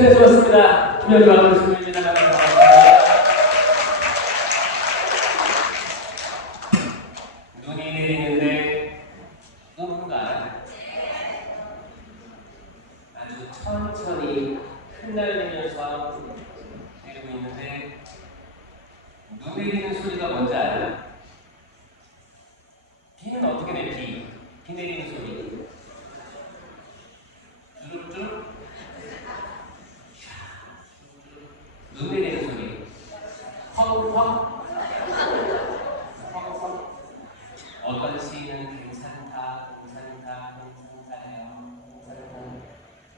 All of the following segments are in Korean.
칭찬해 주었습니다. 김현주 감독님입니다. 눈이 내리는데 누군가 아주 천천히 흩날리면서 내리고 있는데 눈 내리는 소리가 뭔지 알아요? 비는 어떻게 돼? 비 내리는 소리. 쭈룩쭈룩. 눈 내리는 소리. 펑펑. 펑펑. 어떤 시인은 괜찮다 해요.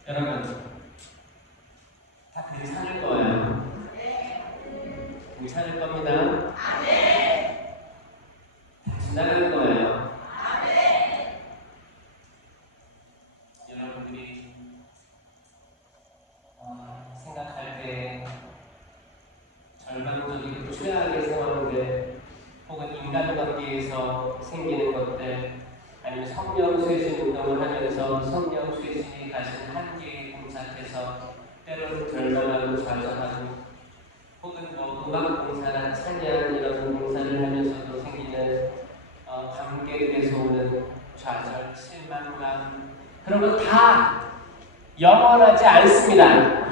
여러분, 다 괜찮을 거예요. 괜찮을 겁니다. 다 지나갈 거예요. 여러분들이 생각할 때 절망적이고 최악의 상황들 혹은 인간관계에서 생기는 것들 아니면 성령쇄신 운동을 하면서 성령쇄신이 가진 한계에 봉착해서 때로는 절망하고 좌절하고 혹은 음악 봉사나 찬양 이런 봉사를 하면서도 생기는 관계에서 오는 좌절, 실망감 그런 거 다 영원하지 않습니다.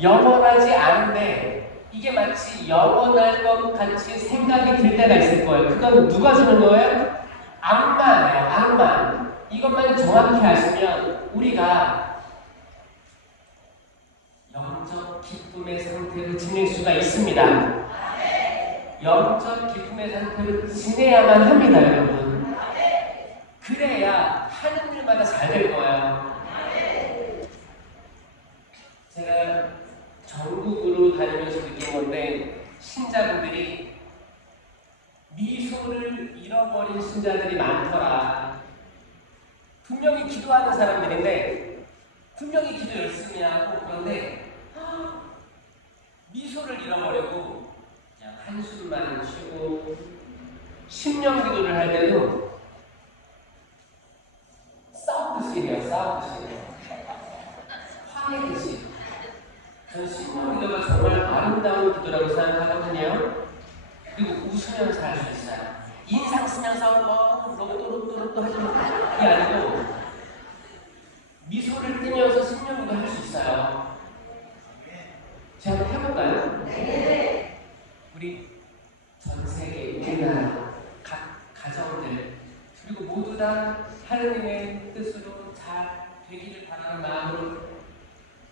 영원하지 않은데 이게 마치 영원할 것 같이 생각이 들 때가 있을 거예요. 그건 누가 주는 거예요? 악마예요. 악마. 이것만 정확히 아시면 우리가 영적 기쁨의 상태로 지낼 수가 있습니다. 영적 기쁨의 상태로 지내야만 합니다, 여러분. 그래야 하는 일마다 잘 될 거예요. 제가 전국으로 다니면서 느낀 건데 신자분들이 미소를 잃어버린 신자들이 많더라. 분명히 기도하는 사람들인데 분명히 기도 열심히 하고 그런데 미소를 잃어버리고 그냥 한숨만 쉬고 심령 기도를 할 때도 싸우듯이 해요. 싸우듯이 화내듯이. 저는 심령 기도가 정말 아름다운 기도라고 생각하거든요. 그리고 웃으면서 할 수 있어요. 인상 쓰면서 로또로또로또 하시면 그게 아니고 미소를 띠면서 심령 기도 할 수 있어요. 제가 한번 해볼까요? 네. 우리 전 세계, 우리나라, 각 가정들 그리고 모두 다 하느님의 뜻으로 잘 되기를 바라는 마음으로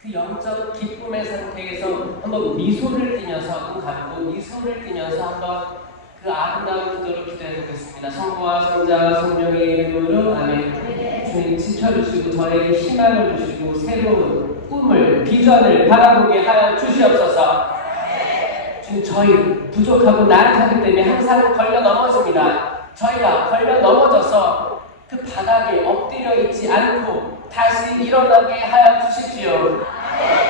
그 영적 기쁨의 상태에서 한번 미소를 띠면서 눈 감고 미소를 띠면서 한번 그 아름다운 기도를 기도해 보겠습니다. 성부와 성자와 성령의 이름으로 아멘. 주님 지켜주시고 저에게 희망을 주시고 새로운 꿈을 비전을 바라보게 하여 주시옵소서. 주님 저희 부족하고 나약하기 때문에 항상 걸려 넘어집니다. 저희가 걸려 넘어져서 그 바닥에 엎드려 있지 않고 다시 일어나게 하여 주십시오.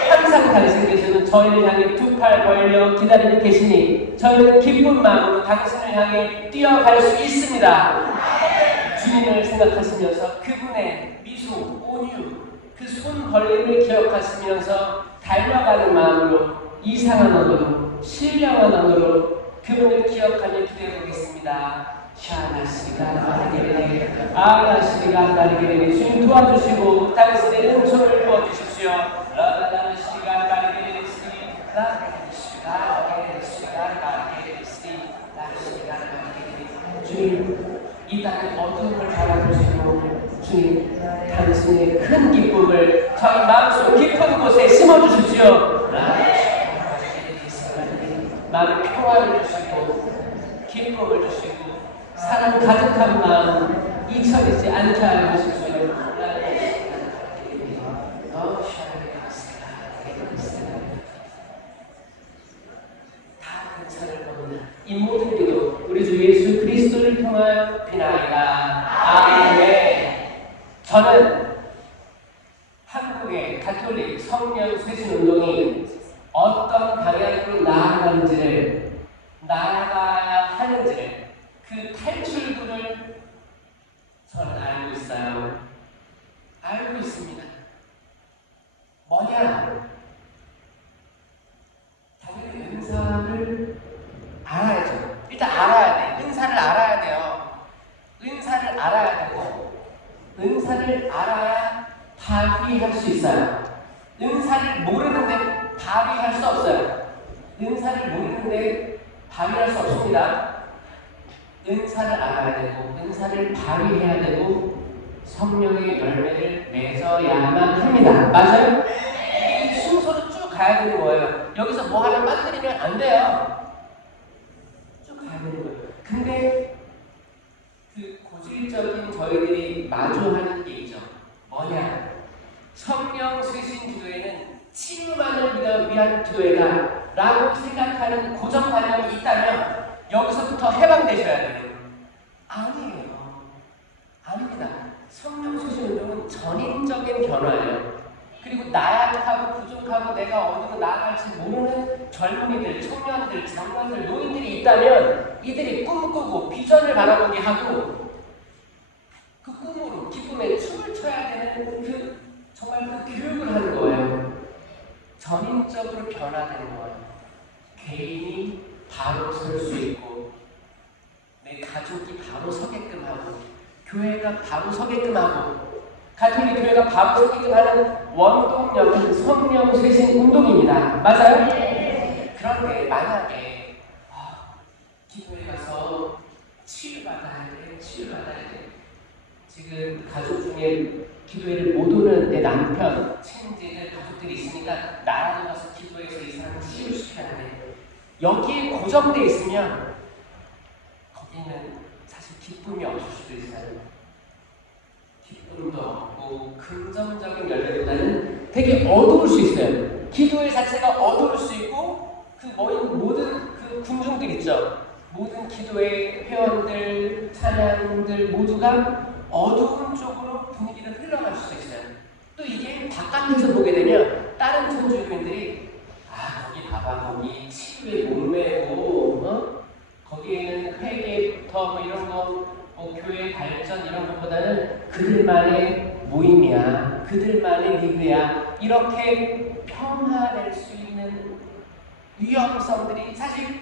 항상 당신께서는 저희를 향해 두 팔 벌려 기다리고 계시니 저희는 기쁜 마음으로 당신을 향해 뛰어갈 수 있습니다. 주님을 생각하시면서 그분의 미소, 온유, 그 손 벌림을 기억하시면서 달려가는 마음으로 이상한 언어로, 신령한 언어로 그분을 기억하며 기도해 보겠습니다. 아나시리가 가리게되니 주님 도와주시고 당신의 은총을 부어주십시오. 라나시리가 가리게되니 주님 이 땅의 어둠을 바라보시고 주님 당신의 큰 기쁨을 저희 마음속 깊은 곳에 심어주십시오. 마음의 평화를 주시고 기쁨을 주시고 사랑 가득한 마음 잊혀지지 않게 하여 주십시오. 다 괜찮을 겁니다. 이 모든 기도 우리 주 예수 그리스도를 통하여 비나이다. 아멘. 저는 한국의 가톨릭 성령 쇄신 운동이 어떤 방향으로 나아가야 하는지를 그 탈출구를 저는 알고 있어요. 알고 있습니다. 뭐냐? 은사를 알아야 발휘할 수 있어요. 은사를 모르는데 발휘할 수 없어요. 은사를 모르는데 발휘할 수 없습니다. 은사를 알아야 되고 은사를 발휘해야 되고 성령의 열매를 맺어야만 합니다. 맞아요? 이 순서로 쭉 가야 되는 거예요. 여기서 뭐 하나 빠뜨리면 안 돼요. 쭉 가야 되는 거예요. 근데 그 고질적인 저희들이 마주하는 게 있죠. 뭐냐? 성령 쇄신 기도회는 치유만을 위한 기도회다 라고 생각하는 고정관념이 있다면 여기서부터 해방되셔야 돼요. 아니에요. 아닙니다. 성령 쇄신 운동은 전인적인 변화예요. 그리고 나약하고 부족하고 내가 어디로 나아갈지 모르는 젊은이들, 청년들, 장년들, 노인들이 있다면 이들이 꿈꾸고 비전을 바라보게 하고 그 꿈으로 기쁨에 춤을 춰야 되는 정말 그 교육을 하는 거예요. 전인적으로 변화되는 거예요. 개인이 바로 설 수 있고 내 가족이 바로 서게끔 하고 교회가 바로 서게끔 하고 가톨릭 교회가 바로 서게끔 하는 원동력은 성령 쇄신 운동입니다. 맞아요? 그런데 만약에 기도에 가서 치유받아야 돼. 지금 가족 중에 기도회를 못 오는 내 남편, 친지들, 가족들이 있으니까 나라도 가서 기도해서 이 사람을 치유시켜야 돼. 여기에 고정되어 있으면 거기는 사실 기쁨이 없을 수도 있어요. 기쁨도 없고 긍정적인 열매보다는 되게 어두울 수 있어요. 기도회 자체가 어두울 수 있고 모든 그 군중들 있죠. 모든 기도회 회원들, 찬양들 모두가 어두운 쪽으로 분위기를 흘러갈 수도 있어요. 또 이게 바깥에서 보게 되면 다른 천주교인들이 거기 봐봐 거기 치유에 목매고 거기에는 회계부터 이런 거 교회 발전 이런 것보다는 그들만의 모임이야, 그들만의 리그야 이렇게 평화될 수 있는 위험성들이 사실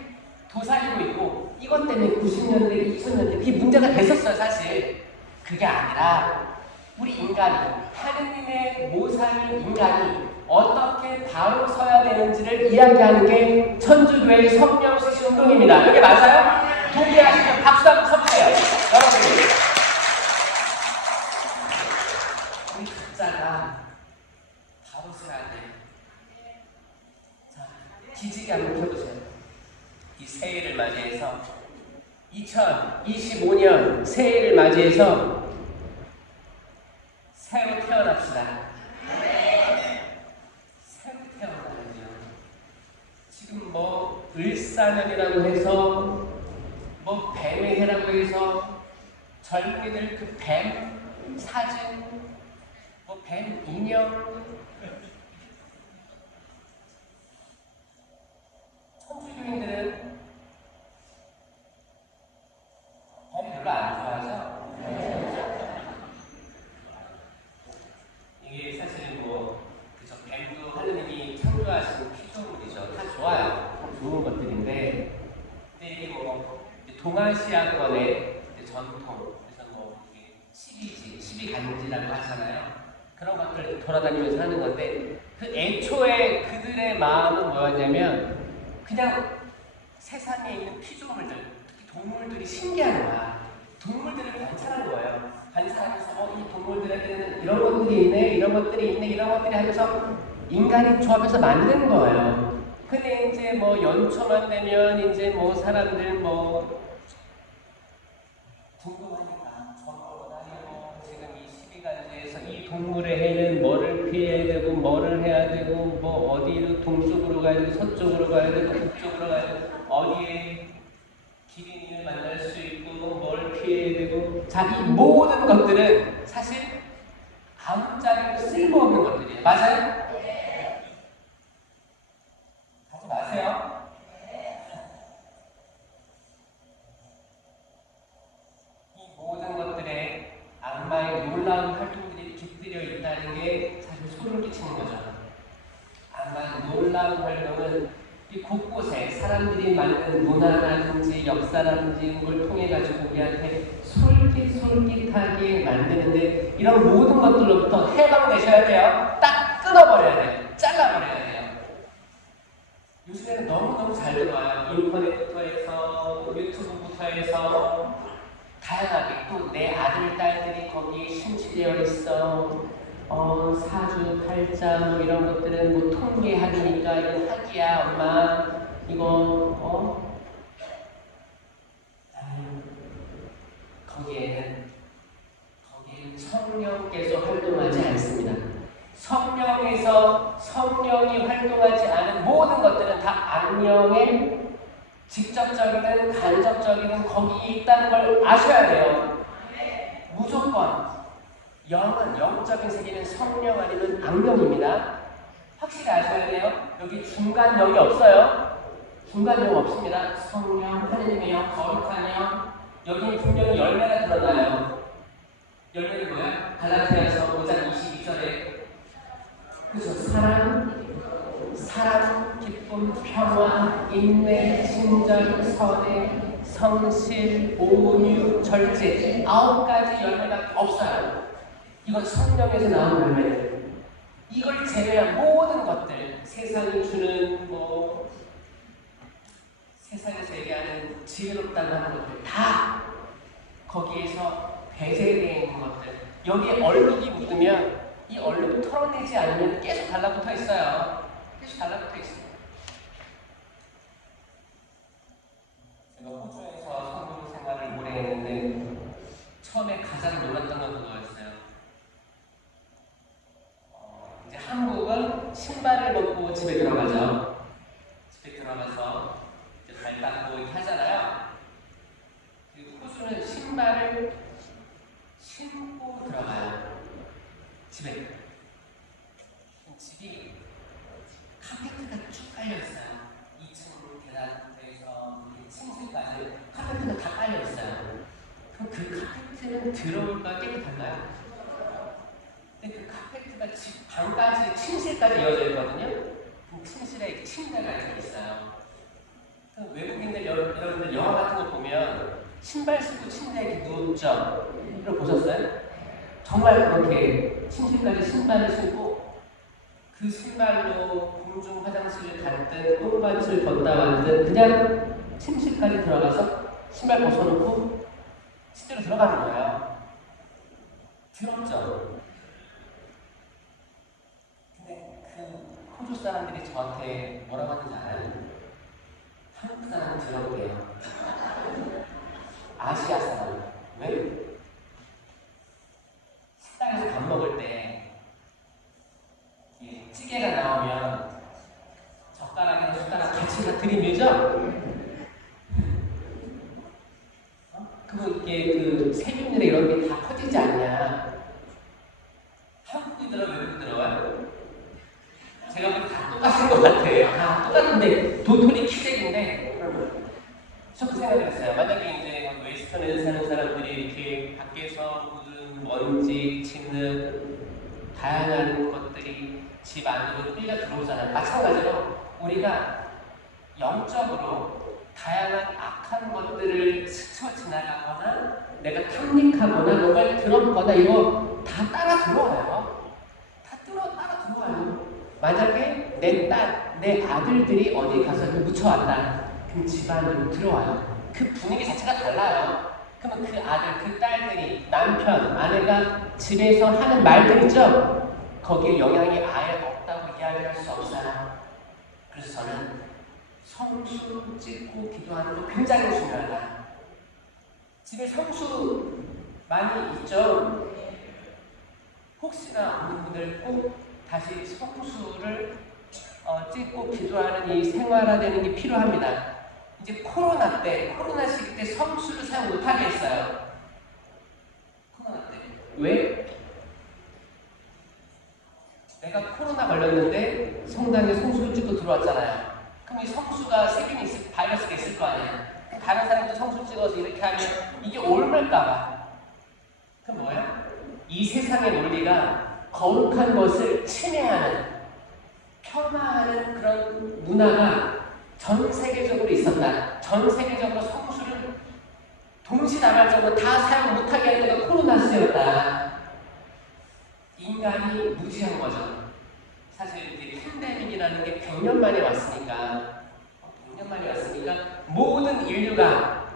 도사리고 있고 이것 때문에 90년대, 2000년대 그게 문제가 됐었어요. 사실 그게 아니라 우리 인간이 하느님의 모사인 인간이 어떻게 바로 서야 되는지를 이야기하는 게 천주교의 성령 쇄신 운동입니다. 이게 맞아요? 동의하시면 박수 한번 쳐주세요. 여러분 우리 각자가 바로 서야 돼. 자, 기지개 한번 펴보세요. 이 새해를 맞이해서 2025년 새해를 맞이해서 새로 태어납시다. 새로 태어나야죠. 지금 뭐 을사년이라고 해서 뭐 뱀의 해라고 해서 젊은이들 그 뱀 사진 뭐 뱀 인형 천주교인들은 뱀 별로 안 좋아하죠? 이게 사실 그죠. 뱀도 하느님이 창조하신 피조물이죠. 다 좋아요. 다 좋은 것들인데, 근데 이게 동아시아권의 전통, 그래서 이게 12간지라고 하잖아요. 그런 것들 돌아다니면서 하는 건데, 그 애초에 그들의 마음은 뭐였냐면, 그냥 세상에 있는 피조물들, 특히 동물들이 신기한 거야. 동물들을 관찰한 거예요. 관찰하면서 이 동물들에게는 이런 것들이 있네, 이런 것들이 있네, 이런 것들이 하면서 인간이 조합해서 만든 거예요. 근데 이제 연초만 되면 이제 사람들 궁금하니까 저거보다 지금 이 12가지에서 이 동물의 해는 뭐를 피해야 되고 뭐를 해야 되고 어디로 동쪽으로 가야 되고 서쪽으로 가야 되고 북쪽으로 가야 되고 어디에 기린이를 만날 수 있고 뭘 피해야 되고 자, 이 모든 것들은 사실 아무짝에도 쓸모없는 것들이에요. 맞아요? 하지 마세요. 이 모든 것들에 악마의 놀라운 활동들이 깃들여 있다는 게 사실 소름 끼치는 거죠. 악마의 놀라운 활동은 이 곳곳에 사람들이 만든 문화라든지 역사라든지 걸 통해 가지고 우리한테 소름 솔깃솔깃하게 만드는데 이런 모든 것들로부터 해방되셔야 돼요. 딱 끊어버려야 돼요. 잘라버려야 돼요. 요즘에는 너무너무 잘 들어와요. 인터넷부터 해서 유튜브부터 해서 다양하게 또 내 아들, 딸들이 거기에 심취되어 있어. 사주, 팔자 뭐 이런 것들은 뭐 통계학이니까 이건 학이야 엄마 이거 거기에는 성령께서 활동하지 않습니다. 성령이 활동하지 않은 모든 것들은 다 악령의 직접적이든 간접적이든 거기에 있다는 걸 아셔야 돼요. 무조건 영적인 세계는 성령 아니면 악령입니다. 확실히 아셔야 돼요. 여기 중간 영이 없어요. 중간 영 없습니다. 성령, 하느님의 영, 거룩한 영. 여기는 분명히 열매가 드러나요. 열매는 뭐야? 갈라디아서 5장 22절에 그죠? 사랑, 기쁨, 평화, 인내, 친절, 선행, 성실, 온유, 절제 9가지 열매가 없어요. 이건 성령에서 나온 열매예요. 이걸 제외한 모든 것들, 세상이 주는 세상에서 얘기하는 지혜롭다고 하는 것들 다 거기에서 배제되어 있는 것들. 여기에 얼룩이 묻으면 이 얼룩 털어내지 않으면 계속 달라붙어 있어요. 계속 달라붙어 있어요. 제가 호주에서 성공 생활을 오래 했는데 처음에 가장 놀랐던 건 그거였어요. 이제 한국은 신발을 벗고 집에 들어가죠. 집에 들어가서 이제 발 닦고 이렇게 하잖아요. 그리고 호주는 신발을 신고 들어가요. 집에. 집이 카페트가 쭉 깔려있어요. 2층 계단부터해서 층실까지 카페트가 다 깔려있어요. 그럼 그 카페트는 들어올까 깨끗한가요? 근데 그 카페트가 집 방까지 침실까지 이어져 있거든요. 그 침실에 침대가 이렇게 있어요. 외국인들 여러분들 영화 같은 거 보면 신발 신고 침대에 이렇게 누웠죠? 이걸 보셨어요? 정말 그렇게 침실까지 신발을 신고 그 신발로 공중 화장실을 갔든 똥밭을 걷다 왔든 그냥 침실까지 들어가서 신발 벗어놓고 실제로 들어가는 거예요. 더럽죠? 근데 그 호주 사람들이 저한테 뭐라고 하는지 알아요? 한국 사람은 더럽대요. 아시아 사람. 왜? 식당에서 밥 먹을 때 찌개가 나오면 젓가락이랑 숟가락 같이 다 들이밀죠? 그거 이렇게 그 세균이나 이런 게 다 퍼지지 않냐? 한국인들은 외국 들어와요? 제가 보기 다 똑같은 것 같아요. 다 똑같은데 도토리 키재기인데 저그 생각을 했어요. 만약에 이제 웨스턴에서 사는 사람들이 이렇게 밖에서 묻은 먼지, 진흙, 다양한 것들이 집 안으로 끌려 들어오잖아요. 마찬가지로 우리가 영적으로 다양한 악한 것들을 스쳐 지나가거나 내가 탐닉하거나 뭔가를 들었거나 이거 다 따라 들어와요. 다 따라 들어와요. 만약에 내 딸, 내 아들들이 어디 가서 묻혀왔다. 그럼 집안으로 들어와요. 그 분위기 자체가 달라요. 그러면 그 아들, 그 딸들이, 남편, 아내가 집에서 하는 말들 있죠? 거기에 영향이 아예 없다고 이야기할 수 없어요. 그래서 저는 성수 찍고 기도하는 거 굉장히 중요하다. 집에 성수 많이 있죠? 혹시나 없는 분들 꼭 다시 성수를 찍고 기도하는 이 생활화되는 게 필요합니다. 이제 코로나 시기 때 성수를 사용 못하게 했어요. 코로나 때. 왜? 내가 코로나 걸렸는데 성당에 성수를 찍고 들어왔잖아요. 그럼 이 성수가 세균이 바이러스가 있을 거 아니에요. 다른 사람도 성수 찍어서 이렇게 하면 이게 옮을까봐. 그럼 뭐예요? 이 세상의 논리가 거룩한 것을 침해하는, 폄하하는 그런 문화가 전 세계적으로 있었다. 전 세계적으로 성수를 동시다발적으로 다 사용 못하게 무지한 거죠. 사실 이제 팬데믹이라는 게 100년 만에 왔으니까 모든 인류가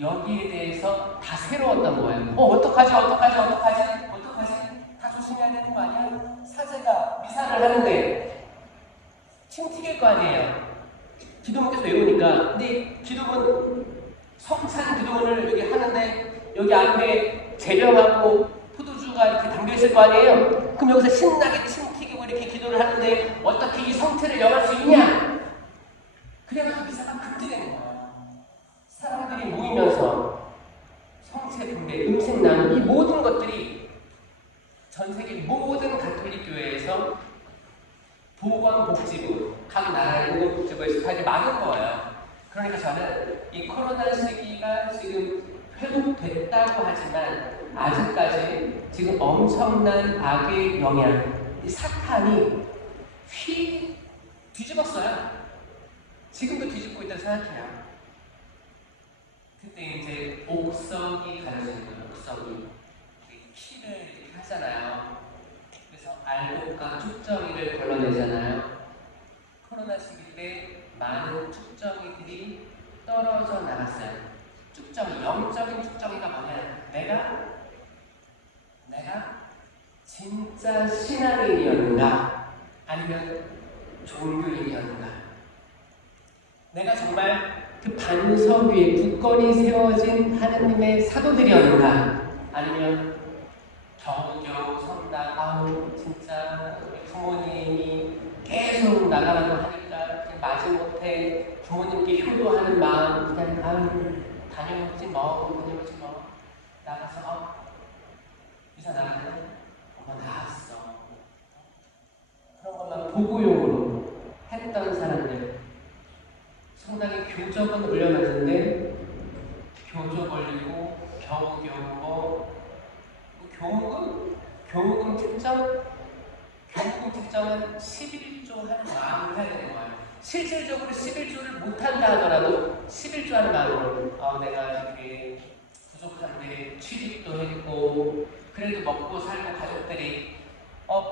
여기에 대해서 다 새로웠던 거예요. 어떡하지? 다 조심해야 되는 거 아니야? 사제가 미사를 하는데 침 튀길 거 아니에요. 기도문께서 외우니까. 근데 기도문, 성찬 기도문을 여기 하는데 여기 앞에 제령하고 포도주가 이렇게 담겨있을 거 아니에요? 그럼 여기서 신나게 침 튀기고 이렇게 기도를 하는데 어떻게 이 성태를 영할 수 있냐? 그래가지고 미사가 금지되는 거예요. 사람들이 모이면서 성체 분배, 음식 나눔, 이 모든 것들이 전 세계 모든 가톨릭 교회에서 보건복지부, 각 나라의 보건복지부에서 다 이제 막은 거예요. 그러니까 저는 이 코로나 시기가 지금 회복됐다고 하지만 아직까지 지금 엄청난 악의 영향, 이 사탄이 뒤집었어요. 지금도 뒤집고 있다고 생각해요. 그때 이제 옥석이 가려지는 거예요. 옥석이 키를 이렇게 하잖아요. 그래서 알곡과 축정이를 걸러내잖아요. 코로나 시기 때 많은 축정이들이 떨어져 나갔어요. 축정이, 영적인 축정이가 뭐냐? 내가 진짜 신앙인이었는가? 아니면 종교인이었는가? 내가 정말 그 반석 위에 굳건히 세워진 하느님의 사도들이었는가? 아니면 겨우겨우 성당, 진짜 우리 부모님이 계속 나가라고 하니까 마지못해 부모님께 효도하는 마음, 그냥 다녀오지 뭐 나가서 이사 나가면 엄마 나왔어. 그런 것만 보고용으로 했던 사람들, 성당에 교적은 올려놨는데 교적 올리고 겨우겨우 교우금 특정은 11조 하는 마음을 해야 되는 거예요. 실질적으로 11조를 못한다 하더라도 11조 하는 마음으로 내가 이렇게 부족한데 취직도 했고 그래도 먹고 살고 가족들이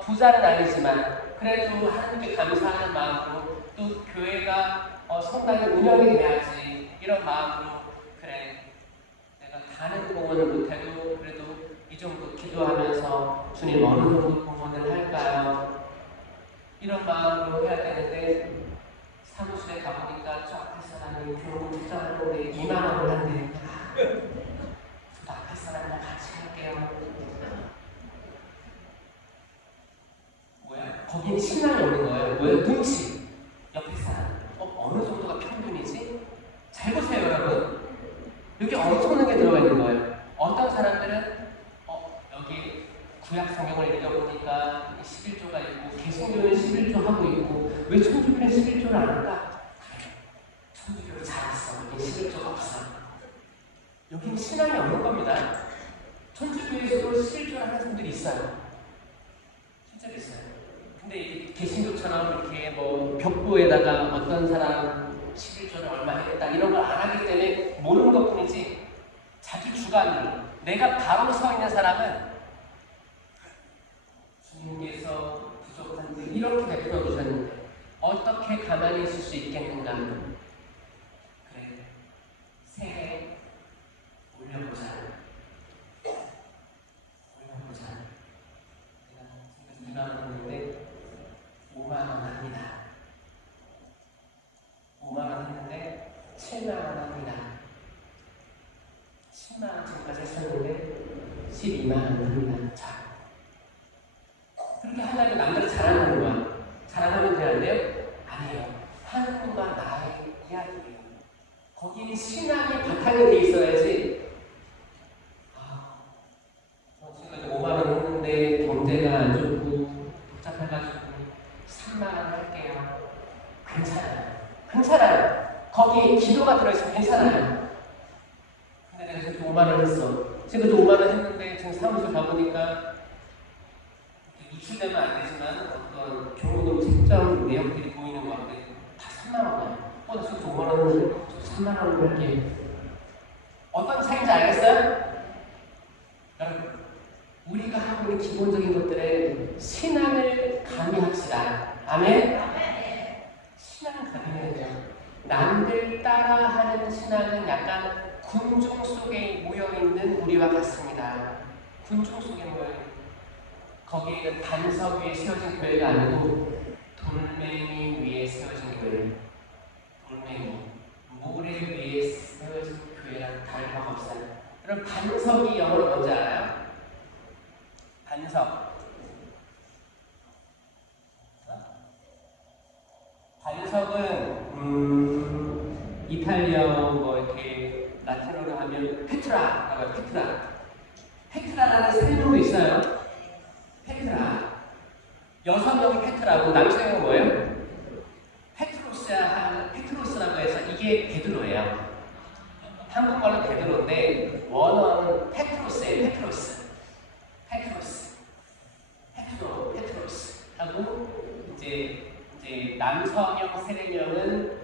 부자는 아니지만 그래도 하나님께 감사하는 마음으로 또 교회가 성당이 운영이 돼야지 이런 마음으로 그래 내가 가는 공헌을 못해도 그래도 이 정도 기도하면서 주님 어느 정도 공헌을 할까요? 이런 마음으로 해야 되는데 사무실에 가보니까 저 앞에 사람이 교훈 특정하는데 2만 원을 한대. 저도 앞에 사람이랑 같이 할게요. 뭐야? 거긴 신앙이 없는 거예요. 뭐야? 눈치. 옆에 사람. 어느 정도가 평균이지? 잘 보세요, 여러분. 여기 엄청나게 들어가 있는 거예요. 어떤 사람들은 여기 구약 성경을 읽어보니까 11조가 있고 개신교는 11조 하고 있고 왜 천주교는 11조를 안 할까? 그래, 천주교를 잘했어. 여기 11조가 없어. 여기는 신앙이 없는 겁니다. 천주교에서도 11조를 하는 사람들이 있어요. 실제로 있어요. 근데 이게 개신교처럼 이렇게 뭐 벽보에다가 어떤 사람 11조를 얼마 했다 이런 걸 안 하기 때문에 모르는 것 뿐이지 자기 주관으로 내가 바로 서 있는 사람은 주님께서 부족한 데 이렇게 베풀어 주셨는데 어떻게 가만히 있을 수 있겠는가? 그래, 새해 올려보자. 내가 2만 원 했는데 5만 원 합니다. 5만 원 했는데 7만 원 합니다. 10만 원 지금까지 했었는데 12만 원 합니다. 자, 그렇게 하려면 남들은 자랑하는 거야. 자랑하면 되는데요? 아니에요. 하나님과 나의 이야기예요. 거기는 신앙이 바탕이 돼 있어야지. 지금 5만 원 했는데 경제가 안 좋고 복잡해가지고 3만 원 할게요. 괜찮아요. 거기 기도가 들어있으면 괜찮아요. 근데 내가 지금 5만 원 했어. 지금 5만 원 했는데 지금 사무실 가보니까 유출되면 안 되지만 어떤 교우금 책정 내역들이 보이는 것 같아. 다 3만 원이야. 나 지금 5만 원 했는데 3만 원을 할게. 어떤 차이인지 알겠어요? 여러분, 우리가 하고 있는 기도 기본적인 것들은 신앙을 가미합시다. 아멘? 신앙을 가미해야 돼요. 남들 따라하는 신앙은 약간 군중 속에 모여있는 우리와 같습니다. 군중 속에 모여있는 거기에는 반석 위에 세워진 교회가 아니고 돌멩이 위에 세워진 교회. 돌멩이, 모래 위에 세워진 교회랑 다른 바가 없어요. 그럼 반석이 영어로 뭔지 알아요? 반석. 반석은 이탈리아 뭐 이렇게 라틴어로 하면 페트라라고 해요. 페트라. 페트라라는 생명도 있어요. 페트라. 여성명이 페트라고 남성은 뭐예요? 페트로스라고 해서 이게 베드로예요. 한국말로 베드로인데 원어는 페트로스예요. 페트로스 하고 이제 남성형 세례명은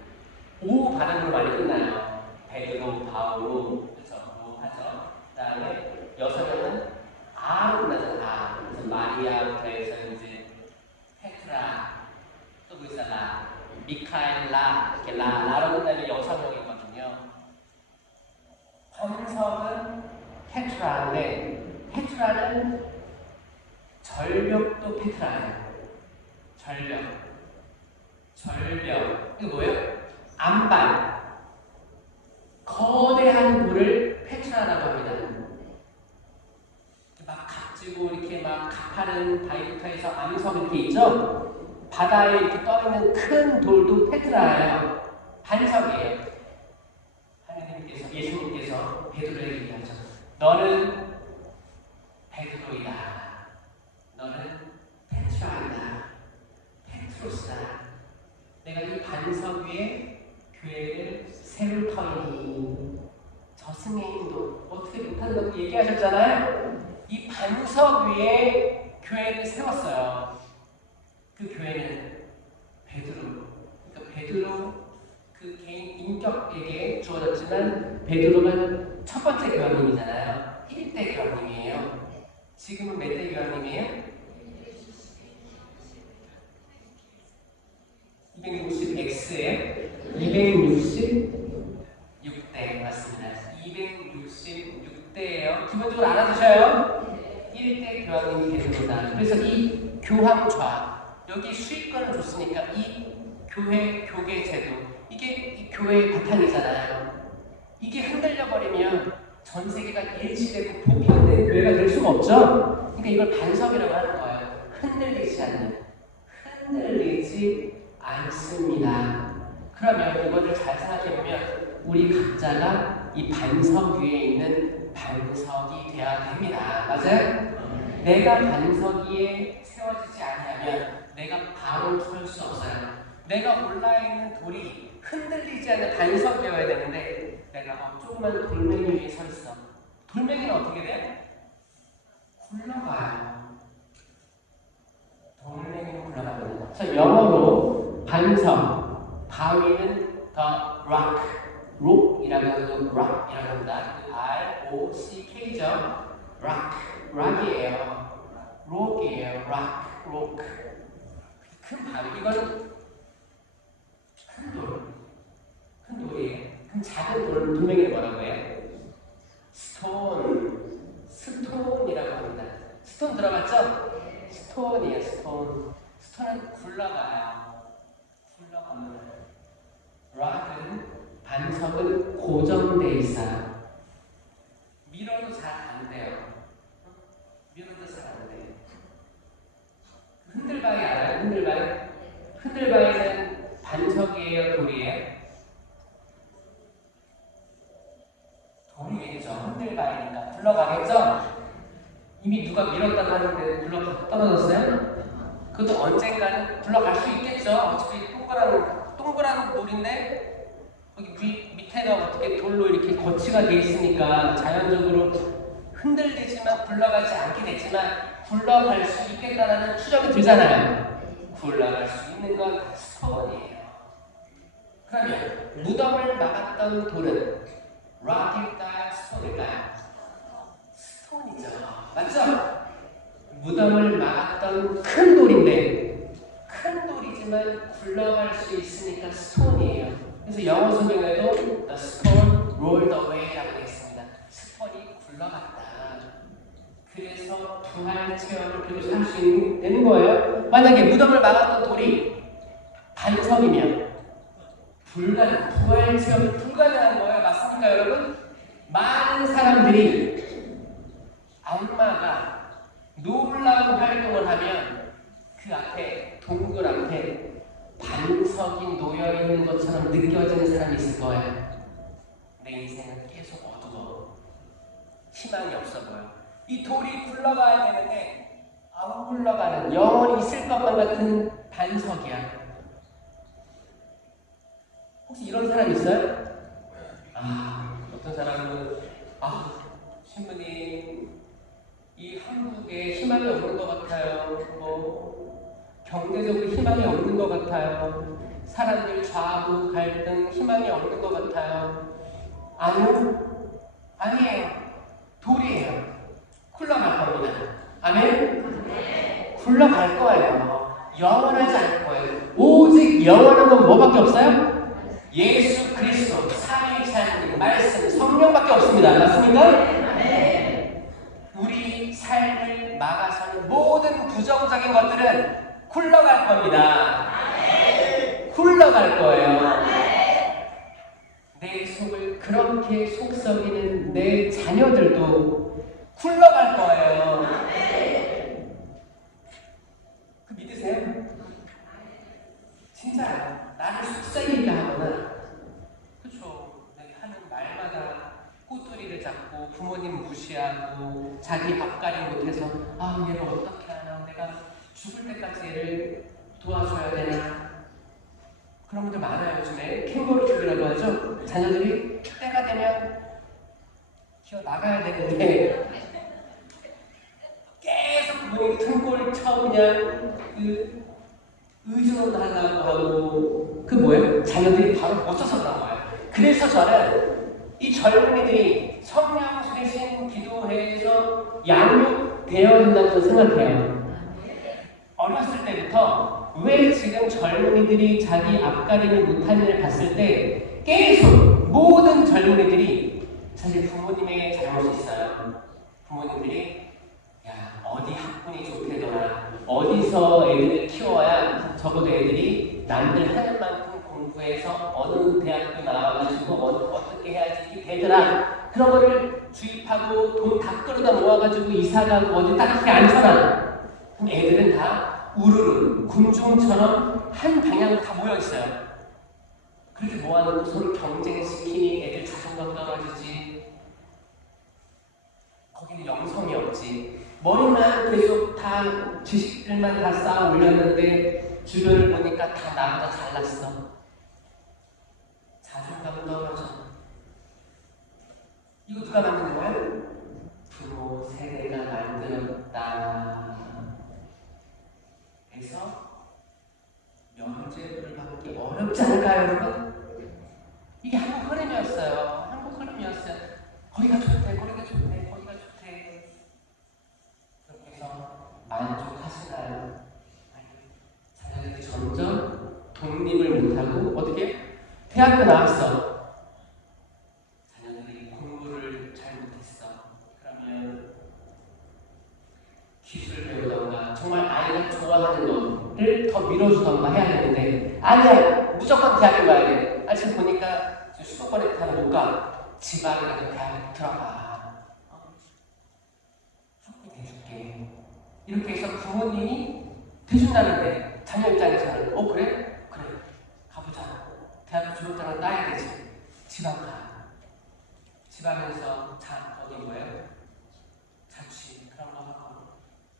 오 발음으로 많이 끝나요. 베드로, 바울로 그래서 오 하죠. 그다음에 여성형은 아로 끝나죠. 아. 그래서 마리아부터 해서 이제 페트라 또 그 있어 라 미카엘라 이렇게 라로 끝나면 여성형이거든요. 반석은 페트라인데 페트라는 절벽도 페트라예요. 절벽. 이거 뭐예요? 안반. 거대한 돌을 페트라라고 합니다. 막 각지고 이렇게 막 가파른 바위부터 해서 암석 이렇게 있죠? 바다에 이렇게 떠있는 큰 돌도 페트라예요. 반석이에요. 하나님께서, 예수님께서 베드로에게 얘기하죠. 너는 베드로이다. 너는 페트라이다. 페트로스다. 내가 이 반석 위에 교회를 세울 터이니 저승의 어떻게 못한다고 얘기하셨잖아요. 이 반석 위에 교회를 세웠어요. 그 교회는 베드로. 그러니까 베드로 그 개인 인격에게 주어졌지만 베드로가 첫 번째 교황님이잖아요. 1대 교황님이에요. 지금은 몇 대 교황님이에요? 260X에 266대 맞습니다. 266대예요. 기본적으로 알아두셔요. 1대 교황님이 베드로다. 그래서 이 교황좌 여기 수익권을 줬으니까 이 교회 교계 제도 이게 이 교회의 바탕이잖아요. 이게 흔들려 버리면 전 세계가 일치되고 보편된 교회가 될 수가 없죠. 그러니까 이걸 반석이라고 하는 거예요. 흔들리지 않습니다. 그러면 이것을 잘 생각해보면 우리 각자가 이 반석 위에 있는 반석이 되어야 됩니다. 맞아요? 내가 반석 위에 세워지지 않으면 내가 바로 설 수 없어요. 내가 올라있는 돌이 흔들리지 않는 반석 되어야 되는데 내가 조그만 돌멩이 위에 서 있어. 돌멩이는 어떻게 돼? 굴러가요. 돌멩이는 굴러가거든요. 자, 영어로 반석, 바위는 the rock이라고 해서 rock이라고 합니다. R-O-C-K죠. rock이에요. rock. 큰 바위. 이거는 큰 돌이에요. 그럼 작은 돌멩이를 뭐라고 해요? 스톤이라고 합니다. 스톤 들어봤죠? 스톤이에요. 스톤은 굴러가요. 락은 반석은 고정돼 있어요. 밀어도 잘 안 돼요. 흔들바위 알아요? 흔들바위는 반석이에요, 돌이에요? 돌이겠죠. 흔들바위니까 굴러가겠죠? 이미 누가 밀었다고 하는데 굴러 떨어졌어요? 그것도 언젠가는 굴러갈 수 있겠죠. 어차피 동그란 돌인데 거기 밑에가 어떻게 돌로 이렇게 거치가 돼 있으니까 자연적으로 흔들리지만 굴러가지 않게 되지만 굴러갈 수 있겠다라는 추정이 들잖아요. 굴러갈 수 있는 건 스톤이에요. 그러면 무덤을 막았던 돌은 락일까요? 스톤일까요? 스톤이죠. 맞죠? 무덤을 막았던 큰 돌인데, 큰 돌이지만 굴러갈 수 있으니까 스톤이에요. 그래서 영어 성경에도 The stone rolled away라고 되어 있습니다. 스톤이 굴러갔다. 그래서 부활 체험을 그리고 살 수 있는 거예요. 만약에 무덤을 막았던 돌이 반석이면 부활 체험이 불가능한 거예요. 맞습니까, 여러분? 많은 사람들이 악마가 놀라운 활동을 하면 그 앞에, 동굴 앞에 반석이 놓여있는 것처럼 느껴지는 사람이 있을 거예요. 내 인생은 계속 어두워. 희망이 없어 보여. 이 돌이 굴러가야 되는데 안 굴러가는, 영원히 있을 것만 같은 반석이야. 혹시 이런 사람 있어요? 어떤 사람은 신부님, 이 한국에 희망이 없는 것 같아요. 경제적으로 희망이 없는 것 같아요. 사람들 좌우 갈등, 희망이 없는 것 같아요. 아니에요. 돌이에요. 굴러갈 겁니다. 아멘? 굴러갈 거예요. 영원하지 않을 거예요. 오직 영원한 건 뭐밖에 없어요? 예수 그리스도, 삼위일체하나님, 말씀, 성령밖에 없습니다. 맞습니까? 우리 삶을 막아서는 모든 부정적인 것들은 굴러갈 겁니다. 굴러갈 거예요. 내 속을 그렇게 속썩이는 내 자녀들도 굴러갈 거예요. 그 믿으세요? 진짜요. 나를 속삭이려 하거나, 그쵸, 하는 말마다 꼬투리를 잡고 부모님 무시하고 자기 앞가림 못해서 얘를 어떻게 하나, 내가 죽을 때까지 얘를 도와줘야 되나, 그런 분들 많아요. 요즘에 캥거루 죽이라고 하죠. 자녀들이 때가 되면 기어 나가야 되는데 계속 부모님 등골 쳐 그냥 의존하려고 하고, 그 뭐예요? 자녀들이 바로 못 써서 그런 거예요. 그래서 저는 이 젊은이들이 성령 대신 기도회에서 양육되어야 된다고 생각해요. 어렸을 때부터 왜 지금 젊은이들이 자기 앞가림을 못한 일을 봤을 때 계속 모든 젊은이들이 사실 부모님의 잘못이 있어요. 부모님들이 어디 학군이 좋대더라, 어디서 애들을 키워야 적어도 애들이 남들 하는 만큼 공부해서 어느 대학교 나와가지고 어떻게 해야지 이렇게 되더라, 그런 거를 주입하고 돈 다 끌어다 모아가지고 이사가고 어디 딱히 안 살아. 그럼 애들은 다 우르르 군중처럼 한 방향으로 다 모여있어요. 그렇게 모아놓고 서로 경쟁시키니 애들 자존감 떨어지지. 거기는 영성이 없지. 머리만 계속 다 지식들만 다 쌓아 올렸는데 주변을 보니까 다 나보다 잘났어. 자존감 떨어져. 이거 누가 만든 거예요? 부모 세대가 만들었다. 그래서 면죄부를 받기 어렵지 않을까요, 여러분? 이게 한국 흐름이었어요. 한국 흐름이었어요. 거기가 좋대, 거기가 좋대, 거기가 좋대. 그렇게 해서 만족하시나요? 자녀들이 점점 독립을 못하고 어떻게? 대학교 나왔어. 자녀들이 공부를 잘 못했어. 그러면 기술 배우던가 정말 아이가 좋아하는 거를 더 밀어주던가 해야 되는데, 아니야, 무조건 대학교 가야 돼. 지금 보니까 수도권에 대학 못 가. 지방이라도 대학 들어가. 학비 대줄게. 이렇게 해서 부모님이 대준다는데 자녀 입장에서는 그래? 그래, 가보자. 대학교 졸업장을 따야 되지. 지방 가. 지방에서 거기 뭐예요? 자취 그런 거 하고.